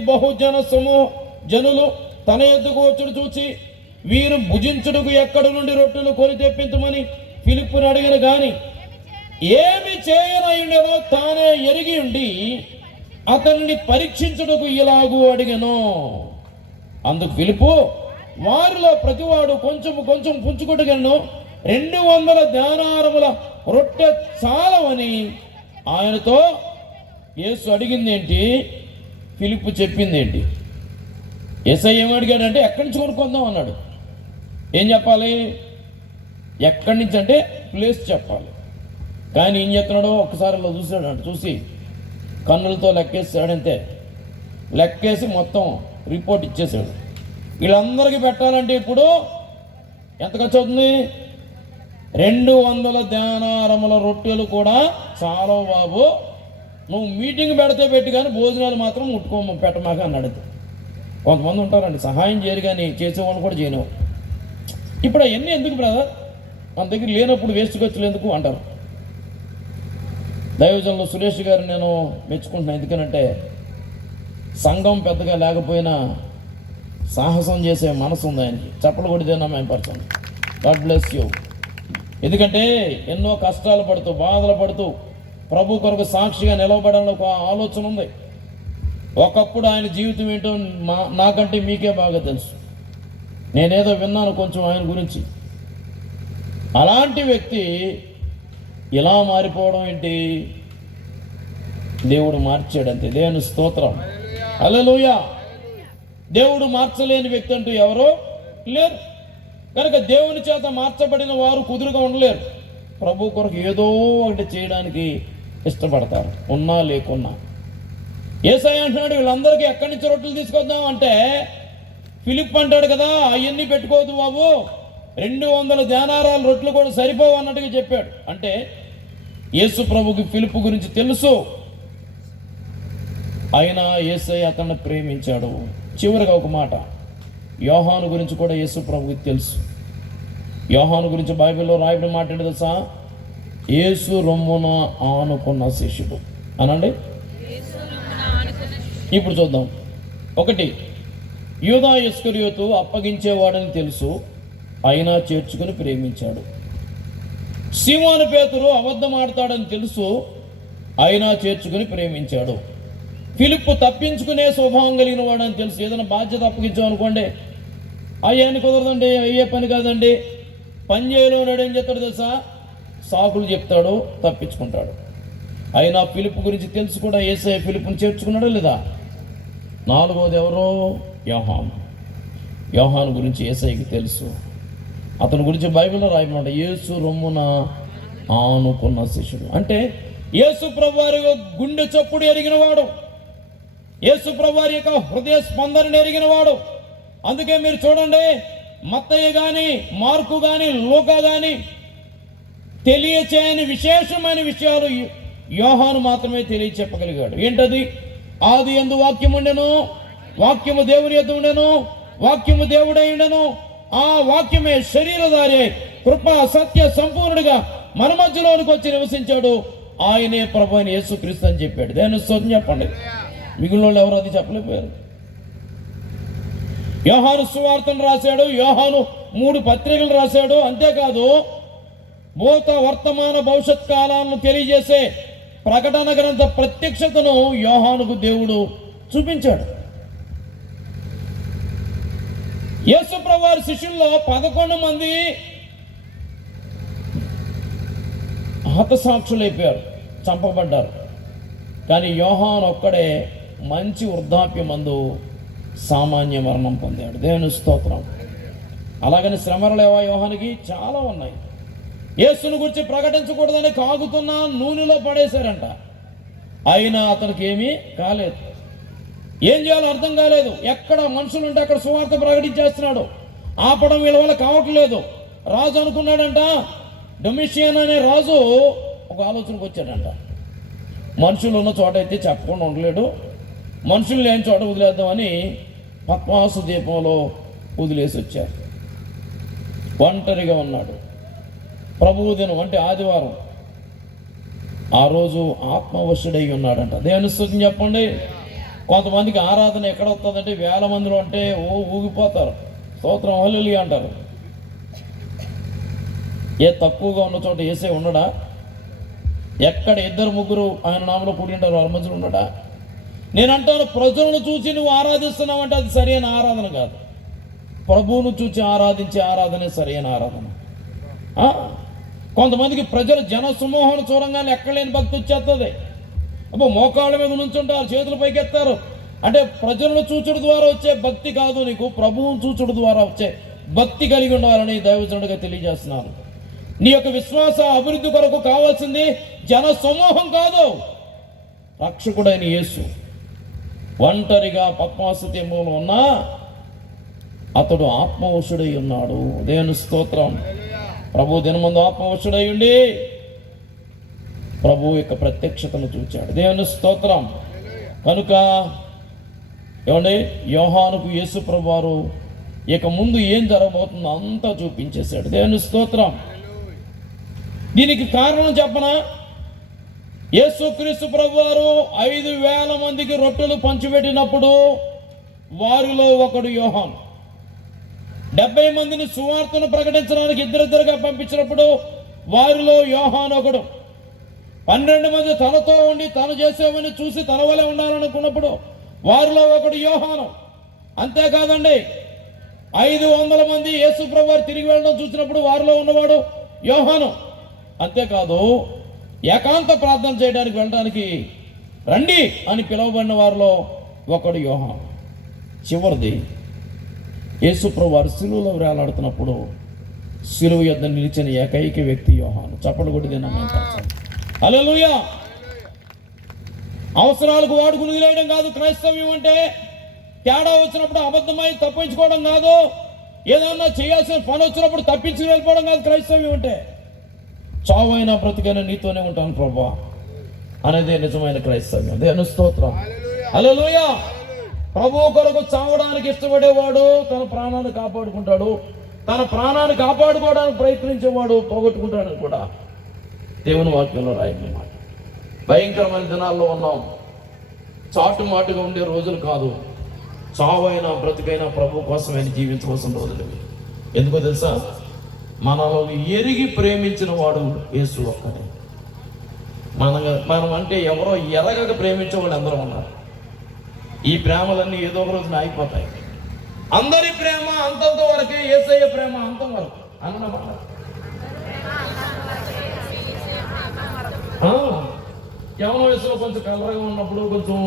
జనులు తన యొద్దకు వచ్చుడు చూచి, వీరు భుజించుటకు ఎక్కడి నుండి రొట్టెలు కొని తెప్పించమని ఫిలిప్పుని అడిగిన గాని ఏమి చేయనయుండెనో తానే ఎరిగి ఉండి అతన్ని పరీక్షించుటకు ఇలాగూ అడిగెను. అందుకు ఫిలిప్పు, వారిలో ప్రతివాడు కొంచెం పుంజుకొట్టుగలను 200 దేనారముల రొట్టె చాలవని ఆయనతో యేసు అడిగింది ఏంటి, ఫిలిప్పు చెప్పింది ఏంటి? యేసయ్య ఏమడిగాడంటే ఎక్కడి నుంచి కొనుక్కుందాం అన్నాడు. ఏం చెప్పాలి? ఎక్కడి నుంచి అంటే ప్లేస్ చెప్పాలి. కానీ ఏం చెప్తున్నాడో ఒక్కసారి అలా చూసాడు. చూసి కన్నులతో లెక్కేసాడంతే. లెక్కేసి మొత్తం రిపోర్ట్ ఇచ్చేసాడు. వీళ్ళందరికీ పెట్టాలంటే ఇప్పుడు ఎంత ఖర్చు అవుతుంది? 200 దేనారముల రొట్టెలు కూడా చాలా బాబు, నువ్వు మీటింగ్ పెడితే పెట్టి కానీ భోజనాలు మాత్రం పెట్టమాక అన్నాడు. కొంతమంది ఉంటారండి, సహాయం చేయరు కానీ చేసేవాళ్ళు కూడా చేయను. ఇప్పుడు అవన్నీ ఎందుకు బ్రదర్, మన దగ్గర లేనప్పుడు వేస్ట్ ఖర్చులు ఎందుకు అంటారు. దైవజనులు సురేష్ గారు నేను మెచ్చుకుంటున్నాను. ఎందుకనంటే సంఘం పెద్దగా లేకపోయినా సాహసం చేసే మనసు ఉంది ఆయనకి. చప్పలు కొడితేనా మేము పర్సన్. God bless you. ఎందుకంటే ఎన్నో కష్టాలు పడుతూ, బాధలు పడుతూ ప్రభు కొరకు సాక్షిగా నిలవబడంలో ఒక ఆలోచన ఉంది. ఒకప్పుడు ఆయన జీవితం ఏంటో నాకంటే మీకే బాగా తెలుసు. నేనేదో విన్నాను కొంచెం ఆయన గురించి. అలాంటి వ్యక్తి ఇలా మారిపోవడం ఏంటి? దేవుడు మార్చాడంతే. దేవుని స్తోత్రం. హల్లెలూయా. దేవుడు మార్చలేని వ్యక్తి అంటూ ఎవరో లేరు. కనుక దేవుని చేత మార్చబడిన వారు కుదురుగా ఉండలేరు. ప్రభు కొరకు ఏదో ఒకటి చేయడానికి ఇష్టపడతారు, ఉన్నా లేకున్నా. యేసయ్య అంటున్నాడు, వీళ్ళందరికీ ఎక్కడి నుంచి రొట్టెలు తీసుకొద్దాం అంటే ఫిలిప్ అంటాడు కదా, అవన్నీ పెట్టుకోవద్దు బాబు, 200 దేనారాల రొట్టెలు కూడా సరిపోవు అన్నట్టుగా చెప్పాడు. అంటే యేసు ప్రభుకి ఫిలిప్పు గురించి తెలుసు, అయినా యేసయ్య అతన్ని ప్రేమించాడు. చివరిగా ఒక మాట, యోహాను గురించి కూడా యేసు ప్రభుకి తెలుసు. యోహాను గురించి బైబిల్లో రాయబడిన మాట ఏంటి తెలుసా? యేసు రొమ్మున ఆనుకున్న శిష్యుడు అనండి. ఇప్పుడు చూద్దాం. 1, యూదా ఇస్కరియోతు అప్పగించేవాడని తెలుసు, అయినా చేర్చుకుని ప్రేమించాడు. సీమోను పేతురు అబద్ధం ఆడతాడని తెలుసు, అయినా చేర్చుకుని ప్రేమించాడు. ఫిలిప్పు తప్పించుకునే స్వభావం కలిగిన వాడని తెలుసు. ఏదైనా బాధ్యత అప్పగించాం అనుకోండి, అయ్యాన్ని కుదరదండి, అయ్యే పని కాదండి, పని చేయలేనాడు, ఏం చెప్తాడు తెలుసా? సాకులు చెప్తాడు, తప్పించుకుంటాడు. అయినా ఫిలిప్పు గురించి తెలుసు కూడా యేసయ్య ఫిలిప్పుని చేర్చుకున్నాడా లేదా? 4వది ఎవరో? యోహాను. యోహాను గురించి యేసయ్యకి తెలుసు. అతని గురించి బైబిల్లో రాయమాట యేసు రొమ్మున ఆనుకున్న శిష్యుడు. అంటే యేసు ప్రభువారి గుండె చప్పుడు ఎరిగినవాడు, యేసు ప్రభువారి యొక్క హృదయ స్పందనను ఎరిగినవాడు. అందుకే మీరు చూడండి, మత్తయి కానీ, మార్కు కానీ, లూకా కానీ తెలియచేయని విశేషమైన విషయాలు యోహాను మాత్రమే తెలియచెప్పగలిగాడు. ఏంటది? ఆది యందు వాక్యం ఉండెను, వాక్యము దేవుని యొద్ద ఉండెను, వాక్యము దేవుడై ఉండెను, ఆ వాక్యమే శరీరధారి కృప సత్య సంపూర్ణుడిగా మన మధ్యలోనికి వచ్చి నివసించాడు, ఆయనే ప్రభు అయిన యేసుక్రీస్తు అని చెప్పాడు. దేని స్తోత్రం చెప్పండి. మిగిలిన వాళ్ళు ఎవరు అది చెప్పలేకపోయారు. యోహాను సువార్తను రాశాడు, యోహాను 3 పత్రికలు రాశాడు. అంతేకాదు భూత వర్తమాన భవిష్యత్ కాలాలను తెలియజేసే ప్రకటన గ్రంథ ప్రత్యక్షతను యోహానుకు దేవుడు చూపించాడు. యేసు ప్రభువారి శిష్యుల్లో 11 మంది హతసాక్షులైపోయారు, చంపబడ్డారు. కానీ యోహాను ఒక్కడే మంచి వృద్ధాప్యమందు సామాన్య మరణం పొందాడు. దేవుని స్తోత్రం. అలాగని శ్రమలు లేవా? యోహానికి చాలా ఉన్నాయి. యేసుని గురించి ప్రకటించకూడదని కాగుతున్న నూనెలో పడేశారంట, అయినా అతనికి ఏమీ కాలేదు. ఏం చేయాలో అర్థం కాలేదు. ఎక్కడ మనుషులు ఉంటే అక్కడ సువార్త ప్రకటించేస్తున్నాడు. ఆపడం వీళ్ళ వల్ల కావట్లేదు. రాజు అనుకున్నాడంట, డొమిషియన్ అనే రాజు ఒక ఆలోచనకు వచ్చాడంట, మనుషులు ఉన్న చోట అయితే చెప్పకుండా ఉండలేడు, మనుషులు లేని చోట వదిలేద్దామని పద్మాసు దీపంలో వదిలేసి వచ్చారు. ఒంటరిగా ఉన్నాడు. ప్రభువు దినం అంటే ఆదివారం, ఆ రోజు ఆత్మవశుడై ఉన్నాడంట. దేవుని స్తుతి చెప్పండి. కొంతమందికి ఆరాధన ఎక్కడ వస్తుందంటే 1000 మందిలో అంటే ఊగిపోతారు, స్తోత్రం హల్లెలూయా అంటారు. ఏ తక్కువగా ఉన్న చోట యేసే ఉండడా? ఎక్కడ 2-3 ఆయన నామలో కూడింటారు, వాళ్ళ మధ్యలో ఉండడా? నేను అంటాను, ప్రజలను చూసి నువ్వు ఆరాధిస్తున్నావంటే అది సరైన ఆరాధన కాదు. ప్రభువును చూసి ఆరాధించే ఆరాధనే సరైన ఆరాధన. కొంతమందికి ప్రజలు జన సమూహాన్ని చూడంగానే ఎక్కలేని భక్తి వచ్చేస్తుంది. అప్పుడు మోకాళ్ళ మీద నుంచుంటారు, చేతులు పైకెత్తారు. అంటే ప్రజలను చూచుడు ద్వారా వచ్చే భక్తి కాదు, నీకు ప్రభువును చూచుడు ద్వారా వచ్చే భక్తి కలిగి ఉండాలని దైవజనుడిగా తెలియజేస్తున్నాను. నీ యొక్క విశ్వాస అభివృద్ధి కొరకు కావాల్సింది జన సమూహం కాదు, రక్షకుడైన యేసు. ఒంటరిగా పద్మాసు దీపంలో ఉన్నా అతడు ఆత్మవశుడై ఉన్నాడు. దేవుని స్తోత్రం. ప్రభు దినమందు ఆత్మవశుడై ఉండి ప్రభు యొక్క ప్రత్యక్షతను చూచాడు. దేవుని స్తోత్రం. కనుక ఏమండి, యోహానుకు యేసు ప్రభు వారు ఇక ముందు ఏం జరగబోతుందో అంతా చూపించేశాడు. దేవుని స్తోత్రం. దీనికి కారణం చెప్పనా? యేసుక్రీస్తు ప్రభు వారు 5,000 మందికి రొట్టెలు పంచిపెట్టినప్పుడు వారిలో ఒకడు యోహాను. 70 మందిని సువార్తను ప్రకటించడానికి ఇద్దరిద్దరుగా పంపించినప్పుడు వారిలో యోహాను ఒకడు. 12 మంది తనతో ఉండి తను చేసేవని చూసి తన వలె ఉండాలనుకున్నప్పుడు వారిలో ఒకడు యోహాను. అంతేకాదండి, 500 మంది యేసు ప్రభు వారు తిరిగి వెళ్ళడం చూసినప్పుడు వారిలో ఉన్నవాడు యోహాను. అంతేకాదు, ఏకాంత ప్రార్థన చేయడానికి వెళ్ళడానికి రండి అని పిలువబడిన వారిలో ఒకడు యోహాను. చివరిది, యేసు ప్రభు వారు సిలువలో వేలాడుతున్నప్పుడు సిలువ యొద్ద నిలిచిన ఏకైక వ్యక్తి యోహాను. చప్పట్లు కొట్టి హల్లెలూయా. అవసరాలకు వాడుకుని వదిలేయడం కాదు క్రైస్తవ్యం అంటే. తేడా వచ్చినప్పుడు అబద్ధమై తప్పించుకోవడం కాదు. ఏదన్నా చేయాల్సిన పని వచ్చినప్పుడు తప్పించి వెళ్ళిపోవడం కాదు క్రైస్తవ్యం అంటే. చావైనా బ్రతికైనా నీతోనే ఉంటాను ప్రభువా అనేదే నిజమైన క్రైస్తవ్యం. దేవుని స్తోత్రం. హల్లెలూయా. ప్రభువు కొరకు చావడానికి ఇష్టపడేవాడు తన ప్రాణాన్ని కాపాడుకుంటాడు, తన ప్రాణాన్ని కాపాడుకోవడానికి ప్రయత్నించేవాడు పోగొట్టుకుంటాడని కూడా దేవుని వాక్యంలో రాయనమాట. భయంకరమైన దినాల్లో ఉన్నాం. చాటుమాటుగా ఉండే రోజులు కాదు, చావైనా బ్రతికైనా ప్రభు కోసమే జీవించవలసిన రోజులు. ఎందుకో తెలుసా? మనల్ని ఎరిగి ప్రేమించిన వాడు యేసు ఒక్కడే. మనం అంటే ఎవరో ఎరగక ప్రేమించే వాళ్ళు అందరూ ఉన్నారు. ఈ ప్రేమలన్నీ ఏదో ఒక రోజున ఆగిపోతాయి. అందరి ప్రేమ అంతంత వరకే, యేసయ్య ప్రేమ అంతం వరకు అన్నమాట. యవన వయసులో కొంచెం కలరగా ఉన్నప్పుడు, కొంచెం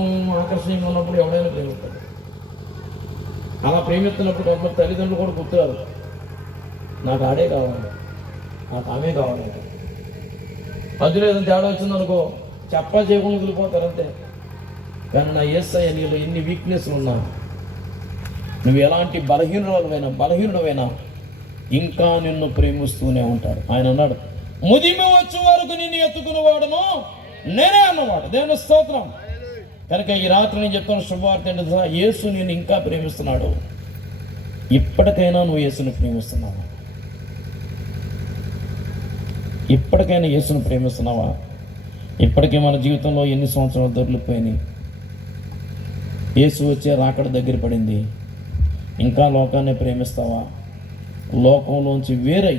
ఆకర్షణీయంగా ఉన్నప్పుడు ఎవడైనా ప్రేమిస్తాడు. అలా ప్రేమిస్తున్నప్పుడు కొంత తల్లిదండ్రులు కూడా గుర్తురారు, నాకు ఆడే కావాలి, నాకు ఆమె కావాలి. మధ్యలో ఏదైనా తేడా వచ్చిందనుకో చెప్పా చేయకుండా వదిలిపోతారు అంతే. కానీ నా యేసయ్య నీలో ఎన్ని వీక్నెస్లు ఉన్నా, నువ్వు ఎలాంటి బలహీనుడవైనా ఇంకా నిన్ను ప్రేమిస్తూనే ఉంటాడు. ఆయన అన్నాడు, ముదిమి వచ్చే వరకు నిన్ను ఎత్తుకుని వాడును నేనే అన్నవాడు. దేవుని స్తోత్రం. కనుక ఈ రాత్రి నేను చెప్తాను శుభవార్త ఏంటో, యేసు నేను ఇంకా ప్రేమిస్తున్నాడు. ఇప్పటికైనా నువ్వు యేసుని ప్రేమిస్తున్నావా? ఇప్పటికైనా యేసుని ప్రేమిస్తున్నావా? ఇప్పటికే మన జీవితంలో ఎన్ని సంవత్సరాలు దొరికిపోయినాయి. యేసు వచ్చే రాకడ దగ్గర పడింది. ఇంకా లోకాన్ని ప్రేమిస్తావా? లోకంలోంచి వేరై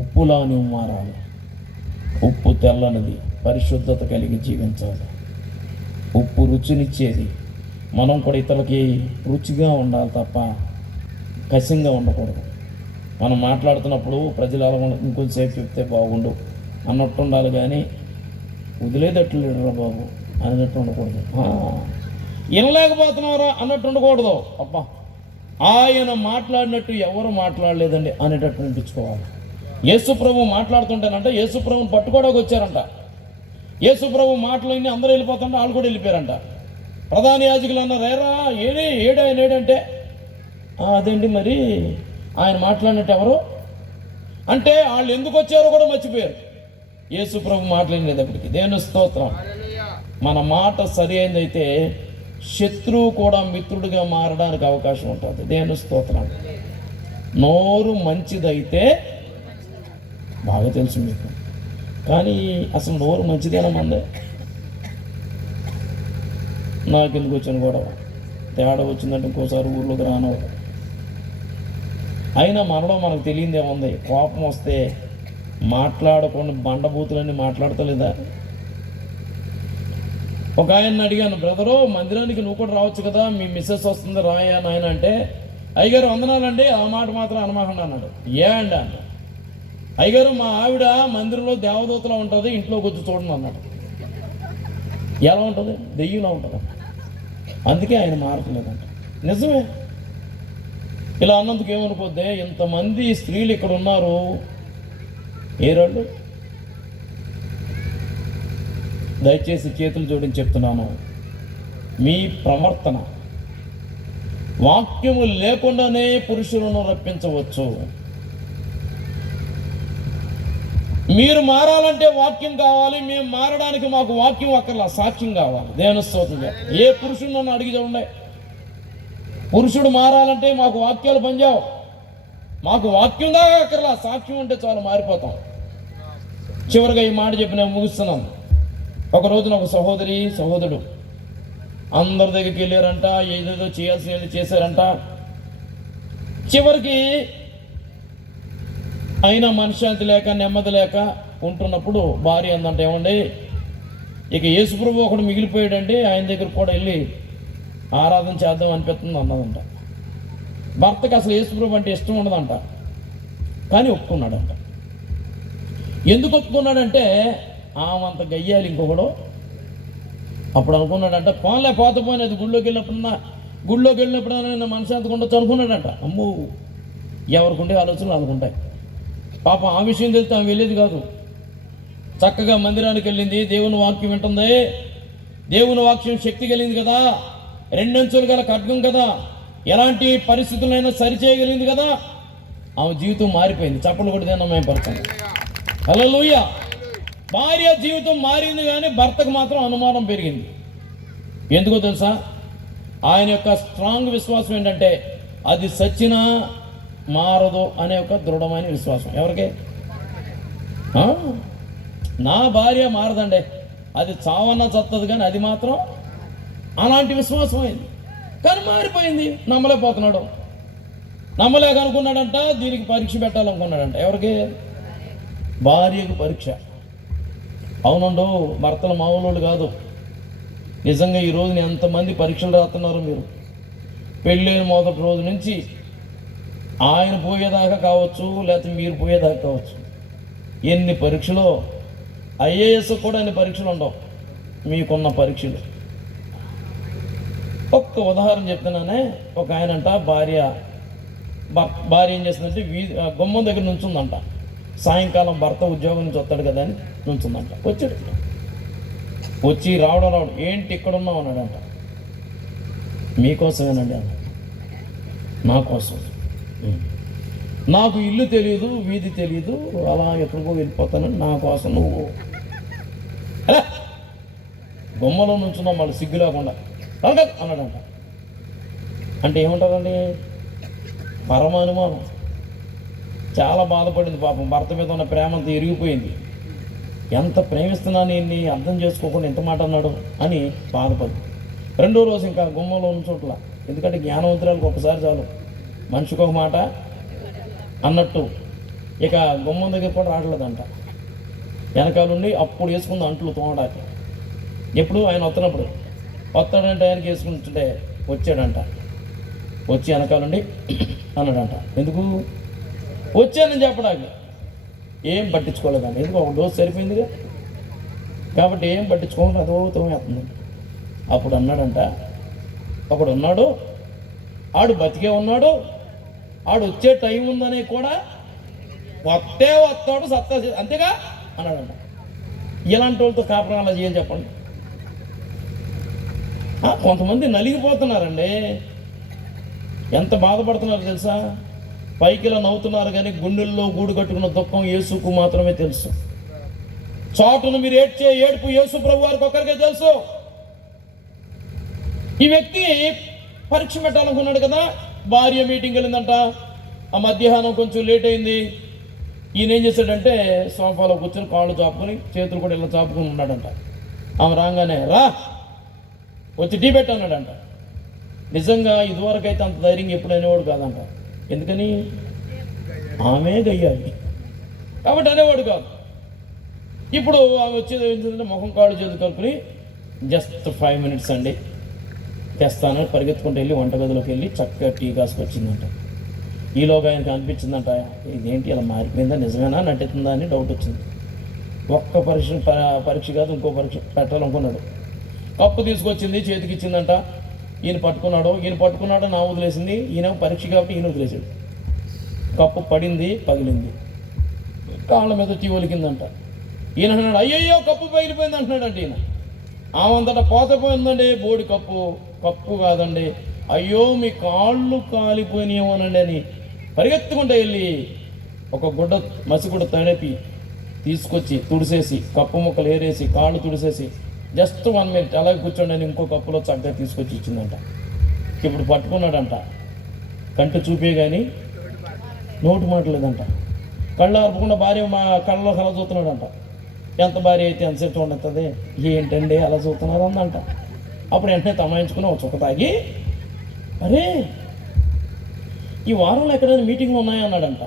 ఉప్పులా నువ్వు మారాలి. ఉప్పు తెల్లనిది, పరిశుద్ధత కలిగి జీవించాలి. ఉప్పు రుచినిచ్చేది. మనం కూడా ఇతరులకి రుచిగా ఉండాలి తప్ప కసింగా ఉండకూడదు. మనం మాట్లాడుతున్నప్పుడు ప్రజలు అలా ఇంకొంచెంసేపు చెప్తే బాగుండు అన్నట్టు ఉండాలి, కానీ వదిలేదట్లు లేడురా బాబు అన్నట్టు ఉండకూడదు. వినలేకపోతున్నారా అన్నట్టు ఉండకూడదు. అబ్బా ఆయన మాట్లాడినట్టు ఎవరు మాట్లాడలేదండి అనేటట్టు వినిపించుకోవాలి. యేసు ప్రభు మాట్లాడుతుంటేనంట యేసు ప్రభుని పట్టుకోవడానికి వచ్చారంట. యేసు ప్రభు మాటలన్నీ అందరూ వెళ్ళిపోతుంటే వాళ్ళు కూడా వెళ్ళిపోయారంట. ప్రధాన యాజకులు అన్నారు, రేరా ఏడు ఆయన ఏడంటే, అదేంటి మరి ఆయన మాట్లాడినట్టు ఎవరు అంటే వాళ్ళు ఎందుకు వచ్చారో కూడా మర్చిపోయారు. యేసు ప్రభు మాట్లాడినప్పటికీ. దేవుని స్తోత్రం. మన మాట సరి అయిందైతే శత్రువు కూడా మిత్రుడిగా మారడానికి అవకాశం ఉంటుంది. దేవుని స్తోత్రం. నోరు మంచిదైతే బాగా తెలుసు మీకు, కానీ అసలు నోరు మంచిదేనా మందే? నాకు ఎందుకు వచ్చిన గొడవ, తేడా వచ్చిందంటే ఇంకోసారి ఊర్లోకి రానవు. అయినా మనలో మనకు తెలియదేముంది, కోపం వస్తే మాట్లాడకుండా బండబూతులన్నీ మాట్లాడతలేదా? ఒక ఆయన్ని అడిగాను, బ్రదరు మందిరానికి నువ్వు కూడా రావచ్చు కదా, మీ మిస్సెస్ వస్తుంది రాయా నాయన అంటే, అయ్యగారు వందనాలండి ఆ మాట మాత్రం అనమాకండి అన్నాడు. అండి అన్న, అయ్యగారు మా ఆవిడ మందిరంలో దేవదూతలా ఉంటుంది, ఇంట్లోకి వచ్చి చూడండి అన్నాడు. ఎలా ఉంటుంది? దెయ్యంలా ఉంటుంది. అందుకే ఆయన మారట్లేదంట. నిజమే. ఇలా అన్నందుకు ఏమనుకోద్దే, ఇంతమంది స్త్రీలు ఇక్కడ ఉన్నారు, ఏరాళ్ళు దయచేసి చేతులు జోడించి చెప్తున్నాను, మీ ప్రవర్తన వాక్యము లేకుండానే పురుషులను రప్పించవచ్చు. మీరు మారాలంటే వాక్యం కావాలి, మేము మారడానికి మాకు వాక్యం అక్కర్లా, సాక్ష్యం కావాలి. దేవుని స్తోత్రం. ఏ పురుషుడు నన్ను అడిగి చూడండి, పురుషుడు మారాలంటే మాకు వాక్యాలు పనిచేయవు, మాకు వాక్యం దాకా అక్కర్లా, సాక్ష్యం ఉంటే చాలు మారిపోతాం. చివరిగా ఈ మాట చెప్పి నేను ముగిస్తున్నాను. ఒక రోజున ఒక సహోదరుడు అందరి దగ్గరికి వెళ్ళారంట, ఏదేదో చేయాల్సిన చేశారంట. చివరికి అయినా మనశ్శాంతి లేక నెమ్మది లేక ఉంటున్నప్పుడు భార్య అందంట, ఏమండి ఇక యేసుప్రభు ఒకడు మిగిలిపోయాడండి, ఆయన దగ్గర కూడా వెళ్ళి ఆరాధన చేద్దాం అనిపిస్తుంది అన్నదంట. భర్తకి అసలు యేసుప్రభు అంటే ఇష్టం ఉండదంట, కానీ ఒప్పుకున్నాడంట. ఎందుకు ఒప్పుకున్నాడంటే ఆమంత గయ్యాలి ఇంకొకడు. అప్పుడు అనుకున్నాడంట, పోన్లే పోతపోయినది గుళ్ళోకి వెళ్ళినప్పుడైనా నిన్న మనశ్శాంతిగా ఉండొచ్చు అనుకున్నాడంట. అమ్మో, ఎవరికి ఉండే ఆలోచనలు అనుకుంటాయి. పాపం ఆ విషయం తెలిస్తే ఆమె వెళ్ళేది కాదు. చక్కగా మందిరానికి వెళ్ళింది, దేవుని వాక్యం వింటుంది, దేవుని వాక్యం శక్తి కలిగింది కదా, రెండంచులు గల ఖడ్గం కదా, ఎలాంటి పరిస్థితులైనా సరిచేయగలిగింది కదా. ఆమె జీవితం మారిపోయింది. చప్పలు కొడితేనా మేము పరచండి. హల్లెలూయా. భార్య జీవితం మారింది కానీ భర్తకు మాత్రం అనుమానం పెరిగింది. ఎందుకో తెలుసా? ఆయన యొక్క స్ట్రాంగ్ విశ్వాసం ఏంటంటే అది సచ్చినా మారదు అనే ఒక దృఢమైన విశ్వాసం. ఎవరికి? నా భార్య మారదండి, అది చావన్నా చత్తది, కానీ అది మాత్రం అలాంటి విశ్వాసం అయింది. కానీ మారిపోయింది. నమ్మలేకపోతున్నాడు. నమ్మలేకనుకున్నాడంట, దీనికి పరీక్ష పెట్టాలనుకున్నాడంట. ఎవరికి? భార్యకు పరీక్ష. అవునండు, భర్తలు మామూలు కాదు. నిజంగా ఈ రోజున ఎంతమంది పరీక్షలు రాస్తున్నారు మీరు. పెళ్ళైన మొదటి రోజు నుంచి ఆయన పోయేదాకా కావచ్చు, లేకపోతే మీరు పోయేదాకా కావచ్చు. ఎన్ని పరీక్షలు! ఐఏఎస్ కూడా అన్ని పరీక్షలు ఉండవు, మీకున్న పరీక్షలు. ఒక్క ఉదాహరణ చెప్తున్నానే. ఒక ఆయనంట భార్య ఏం చేస్తుందంటే గుమ్మం దగ్గర నుంచుందంట. సాయంకాలం భర్త ఉద్యోగం నుంచి వస్తాడు కదా అని నుంచుందంట. వచ్చి రావడం ఏంటి ఇక్కడ ఉన్నావు అన్నాడంట. మీకోసమేనండి అన్న. నా కోసం. నాకు ఇల్లు తెలియదు, వీధి తెలియదు, అలా ఎక్కడికో వెళ్ళిపోతానని నా కోసం నువ్వు అలా బొమ్మలో నుంచున్నావు, మళ్ళీ సిగ్గు లేకుండా అన్నాడంట. అంటే ఏముంటుందండి? పరమ అనుమానం. చాలా బాధపడింది పాపం. భర్త మీద ఉన్న ప్రేమంతా ఎరిగిపోయింది. ఎంత ప్రేమిస్తున్నాను ఇన్ని అర్థం చేసుకోకుండా ఎంత మాట అన్నాడు అని బాధపడి రెండో రోజు ఇంకా గుమ్మంలో ఉన్న చోట్ల, ఎందుకంటే జ్ఞానవంతురాలకు ఒకసారి చాలు మనిషికి ఒక మాట అన్నట్టు, ఇక గుమ్మం దగ్గర కూడా రావట్లేదంట. వెనకాలండి అప్పుడు వేసుకుంది అంట్లు తోమడానికి. ఎప్పుడు ఆయన వస్తాడంటే ఆయనకి వేసుకుంటుంటే వచ్చాడంట. వచ్చి వెనకాలండి అన్నాడంట. ఎందుకు వచ్చానని చెప్పడానికి? ఏం పట్టించుకోలేదండి. ఎందుకు ఒక డోసు సరిపోయిందిగా, కాబట్టి ఏం పట్టించుకోకుండా అదో తోమేస్తుంది. అప్పుడు అన్నాడంట, ఒకడు ఉన్నాడు, ఆడు బతికే ఉన్నాడు, ఆడు వచ్చే టైం ఉందని కూడా వస్తాడు సత్తా అంతేగా అన్నాడంట. ఇలాంటి వాళ్ళతో కాపురం అలా చేయాలి చెప్పండి. కొంతమంది నలిగిపోతున్నారండి. ఎంత బాధపడుతున్నారు తెలుసా? పైకి ఇలా నవ్వుతున్నారు కానీ గుండెల్లో గూడు కట్టుకున్న దుఃఖం యేసుకు మాత్రమే తెలుసు. చాటును మీరు ఏడ్చే ఏడుపు యేసు ప్రభు వారికి ఒక్కరికే తెలుసు. ఈ వ్యక్తి పరీక్ష పెట్టాలనుకున్నాడు కదా. భార్య మీటింగ్ వెళ్ళిందంట. ఆ మధ్యాహ్నం కొంచెం లేట్ అయింది. ఈయన ఏం చేశాడంటే సోఫాలో కూర్చొని కాళ్ళు చాపుకొని చేతులు కూడా ఇలా చాపుకొని ఉన్నాడంట. ఆమె రాగానే రా వచ్చి టీ పెట్టన్నాడంట. నిజంగా ఇదివరకైతే అంత ధైర్యంగా ఎప్పుడు అనేవాడు కాదంట. ఎందుకని? ఆమె గయ్యాలి కాబట్టి అనేవాడు కాదు. ఇప్పుడు ఆమె వచ్చేది ఏంటంటే ముఖం కాళ్ళు చేతులు కలుపుని జస్ట్ 5 minutes అండి తెస్తానని పరిగెత్తుకుంటూ వెళ్ళి వంటగదిలోకి వెళ్ళి చక్కగా టీ కాసుకొచ్చిందంట. ఈలోగా ఆయనకు అనిపించిందంట, ఇదేంటి ఇలా మారిపోయిందా, నిజమేనా నటిస్తుందా అని డౌట్ వచ్చింది. ఒక్క పరీక్ష కాదు ఇంకో పరీక్ష పెట్టాలనుకున్నాడు. కప్పు తీసుకొచ్చింది, చేతికి ఇచ్చిందంట. ఈయన పట్టుకున్నాడు, నా వదిలేసింది. ఈయన పరీక్ష కాబట్టి ఈయన వదిలేసాడు. కప్పు పడింది, పగిలింది, కాళ్ళ మీద టీ ఒలికిందంట. ఈయన అన్నాడు, అయ్యయ్యో కప్పు పగిలిపోయింది అంటున్నాడంట. ఈయన ఆమంతటా పోతపోయిందండి. బోడి కప్పు కాదండి, అయ్యో మీ కాళ్ళు కాలిపోయినాయేమోనండి అని పరిగెత్తుకుంటూ వెళ్ళి ఒక మసిగుడ్డ తడిపి తీసుకొచ్చి తుడిసేసి కప్పు ముక్కలు ఏరేసి కాళ్ళు తుడిసేసి జస్ట్ 1 minute అలాగే కూర్చోండి అని ఇంకో కప్పులో చక్కగా తీసుకొచ్చి ఇచ్చిందంట. ఇప్పుడు పట్టుకున్నాడంట. కంటి చూపే కానీ నోటు మాటలేదంట. కళ్ళు ఆర్పకుండా భార్య కళ్ళలో కళ చూస్తున్నాడంట. ఎంత భార్య అయితే ఎంతసేపు ఉండతుంది, ఏంటండి అలా చూస్తున్నారు అందంట. అప్పుడు వెంటనే తమాయించుకుని ఒక చుక్క తాగి, అరే ఈ వారంలో ఎక్కడైనా మీటింగ్లు ఉన్నాయా అన్నాడంట.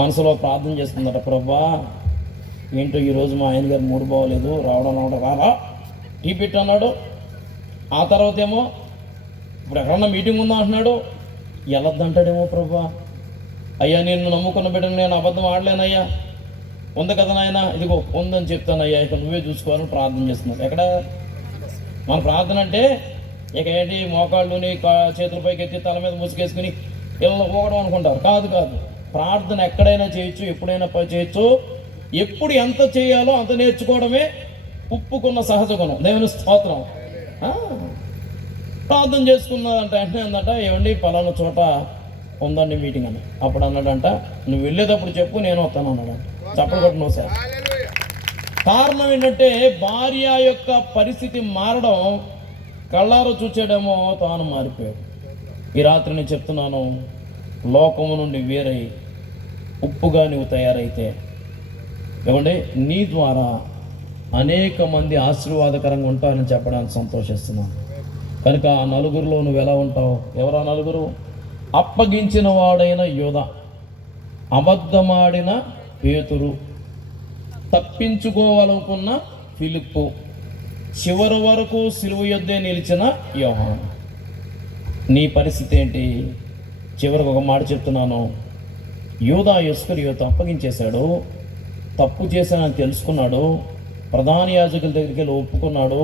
మనసులో ప్రార్థన చేస్తుందట, ప్రభా ఏంటో ఈరోజు మా ఆయన గారు మూడు బాగోలేదు, రావడం రారా టీ పెట్టి అన్నాడు. ఆ తర్వాత ఏమో ఇప్పుడు ఎక్కడన్నా మీటింగ్ ఉందా అంటున్నాడు. వెళ్ళొద్దంటాడేమో ప్రభా. అయ్యా నేను నమ్ముకున్న బిడ్డను నేను అబద్ధం ఆడలేనయ్యా, ఉంది కదా నాయన, ఇదిగో ఉందని చెప్తానయ్యా, ఇక నువ్వే చూసుకోవాలని ప్రార్థన చేస్తున్నాడు. ఎక్కడ మన ప్రార్థన అంటే ఇక ఏంటి మోకాళ్ళుని చేతులపైకి ఎత్తి తల మీద ముసుకేసుకుని ఇలా ఊగడం అనుకుంటారు. కాదు. ప్రార్థన ఎక్కడైనా చేయొచ్చు, ఎప్పుడైనా చేయొచ్చు. ఎప్పుడు ఎంత చేయాలో అంత నేర్చుకోవడమే ఉప్పుకున్న సహజ గుణం. దేవుని స్తోత్రం. ప్రార్థన చేసుకున్నదంట. వెంటనే అందట, ఏమండి పలానా చోట ఉందండి మీటింగ్ అని. అప్పుడు అన్నాడంట, నువ్వు వెళ్ళేటప్పుడు చెప్పు నేను వస్తాను అన్నాడంట. చప్పలు కొట్టను సార్. కారణం ఏంటంటే భార్య యొక్క పరిస్థితి మారడం కళ్ళారు చూచేయడమో తాను మారిపోయాడు. ఈ రాత్రి నేను చెప్తున్నాను, లోకము నుండి వేరై ఉప్పుగా నువ్వు తయారైతే ఏమంటే నీ ద్వారా అనేక మంది ఆశీర్వాదకరంగా ఉంటారని చెప్పడానికి సంతోషిస్తున్నాను. కనుక ఆ నలుగురిలో నువ్వు ఎలా ఉంటావు? ఎవరా నలుగురు? అప్పగించిన వాడైన యోధ, అబద్ధమాడిన పేతురు, తప్పించుకోవాలనుకున్న ఫిలిప్పు, చివరి వరకు సిలువ యొద్దే నిలిచిన యోహాను. నీ పరిస్థితి ఏంటి? చివరికి ఒక మాట చెప్తున్నాను. యూదా ఇస్కరియోతు అప్పగించేశాడు, తప్పు చేశానని తెలుసుకున్నాడు, ప్రధాన యాజకుల దగ్గరికి వెళ్ళి ఒప్పుకున్నాడు.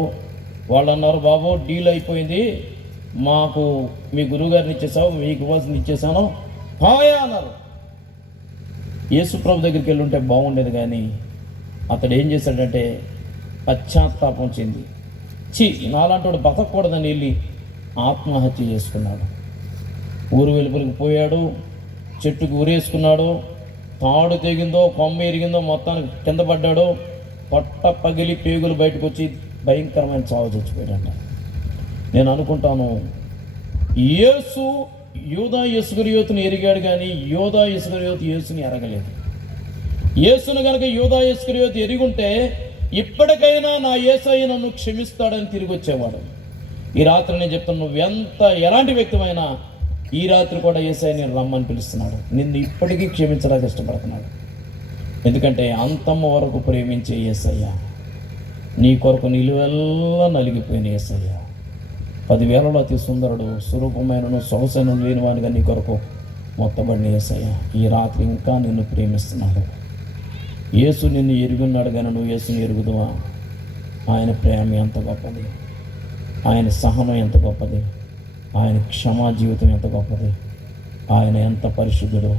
వాళ్ళు అన్నారు, బాబు డీల్ అయిపోయింది, మాకు మీ గురువుగారిని ఇచ్చేసావు, మీకు ఇవ్వాల్సింది ఇచ్చేసాను హాయా అన్నారు. యేసుప్రభు దగ్గరికి వెళ్ళి ఉంటే బాగుండేది, కానీ అతడు ఏం చేశాడంటే పశ్చాత్తాపం చెంది నాలాంటి వాడు బతకూడదని వెళ్ళి ఆత్మహత్య చేసుకున్నాడు. ఊరు వెలుపలికి పోయాడు, చెట్టుకు ఊరేసుకున్నాడు, తాడు తెగిందో కొమ్మ ఎరిగిందో మొత్తానికి కింద పడ్డాడు, పొట్ట పగిలి పేగులు బయటకు వచ్చి భయంకరమైన చావు చచ్చిపోయాడంట. నేను అనుకుంటాను, యేసు యూదా ఇస్కరియోతుని ఎరిగాడు, కానీ యూదా ఇస్కరియోతు యేసుని ఎరగలేదు. యేసును కనుక యూదా ఇస్కరియోతు ఎరిగుంటే ఇప్పటికైనా నా యేసయ్య నన్ను క్షమిస్తాడని తిరిగి వచ్చేవాడు. ఈ రాత్రి నేను చెప్తాను, నువ్వెంత ఎలాంటి వ్యక్తిమైనా ఈ రాత్రి కూడా యేసయ్య నేను రమ్మని పిలుస్తున్నాడు. నిన్ను ఇప్పటికీ క్షమించడానికి ఇష్టపడుతున్నాడు. ఎందుకంటే అంతమ్మ వరకు ప్రేమించే యేసయ్య, నీ కొరకు నిలువెల్లా నలిగిపోయిన యేసయ్య, 10,000లో అతి సుందరుడు, స్వరూపమైనను సొగసైన లేనివానిగా నీ కొరకు మొత్తబడిన యేసయ్య ఈ రాత్రి ఇంకా నిన్ను ప్రేమిస్తున్నాడు. యేసు నిన్ను ఎరుగున్నాడు, కానీ నువ్వు యేసుని ఎరుగుదువా? ఆయన ప్రేమ ఎంత గొప్పది, ఆయన సహనం ఎంత గొప్పది, ఆయన క్షమా జీవితం ఎంత గొప్పది, ఆయన ఎంత పరిశుద్ధుడు.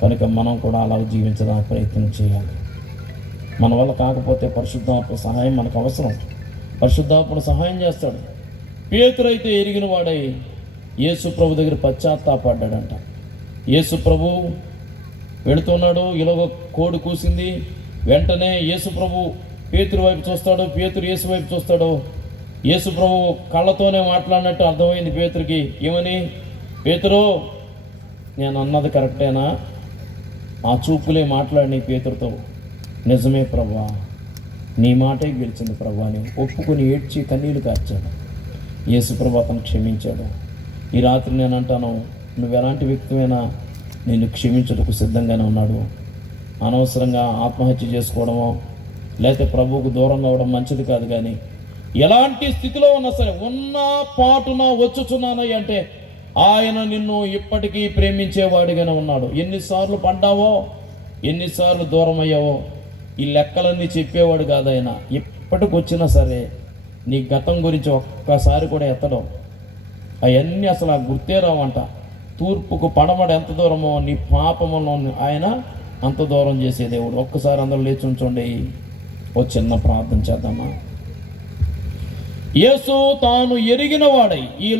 కనుక మనం కూడా అలా జీవించడానికి ప్రయత్నం చేయాలి. మన వల్ల కాకపోతే పరిశుద్ధాత్మ సహాయం మనకు అవసరం. పరిశుద్ధాత్ముడు సహాయం చేస్తాడు. పేతురు అయితే ఎరిగిన వాడై యేసు ప్రభు దగ్గర పశ్చాత్తాపడ్డాడంట. యేసు ప్రభు వెళుతున్నాడు, ఇలాగ కోడి కూసింది, వెంటనే యేసు ప్రభు పేతురు వైపు చూస్తాడు, పేతురు యేసు వైపు చూస్తాడు. యేసు ప్రభు కళ్ళతోనే మాట్లాడినట్టు అర్థమైంది పేతురికి. ఏమని? పేతురు, నేను అన్నది కరెక్టేనా? ఆ చూపులే మాట్లాడి పేతురుతో, నిజమే ప్రభువా, నీ మాటే గెలిచింది ప్రభువా అని ఒప్పుకొని ఏడ్చి కన్నీళ్లు కార్చాడు. యేసు ప్రభు అతను క్షమించాడు. ఈ రాత్రి నేను అంటాను, నువ్వు ఎలాంటి వ్యక్తిమైనా నిన్ను క్షమించుటకు సిద్ధంగానే ఉన్నాడు. అనవసరంగా ఆత్మహత్య చేసుకోవడమో లేకపోతే ప్రభువుకు దూరంగా అవ్వడం మంచిది కాదు. కానీ ఎలాంటి స్థితిలో ఉన్నా సరే, ఉన్న పాటున వచ్చుచున్నానయ్య అంటే ఆయన నిన్ను ఇప్పటికీ ప్రేమించేవాడిగానే ఉన్నాడు. ఎన్నిసార్లు పడ్డావో, ఎన్నిసార్లు దూరం అయ్యావో ఈ లెక్కలన్నీ చెప్పేవాడు కాదు ఆయన. ఇప్పటికి వచ్చినా సరే నీ గతం గురించి ఒక్కసారి కూడా ఎత్తడం, అవన్నీ అసలు ఆ గుర్తే రావంట. తూర్పుకు పడమడ ఎంత దూరమో నీ పాపములో ఆయన అంత దూరం చేసే దేవుడు. ఒక్కసారి అందరూ లేచి ఉంచండి, ఓ చిన్న ప్రార్థన చేద్దామా. యేసు తాను ఎరిగిన వాడై ఈ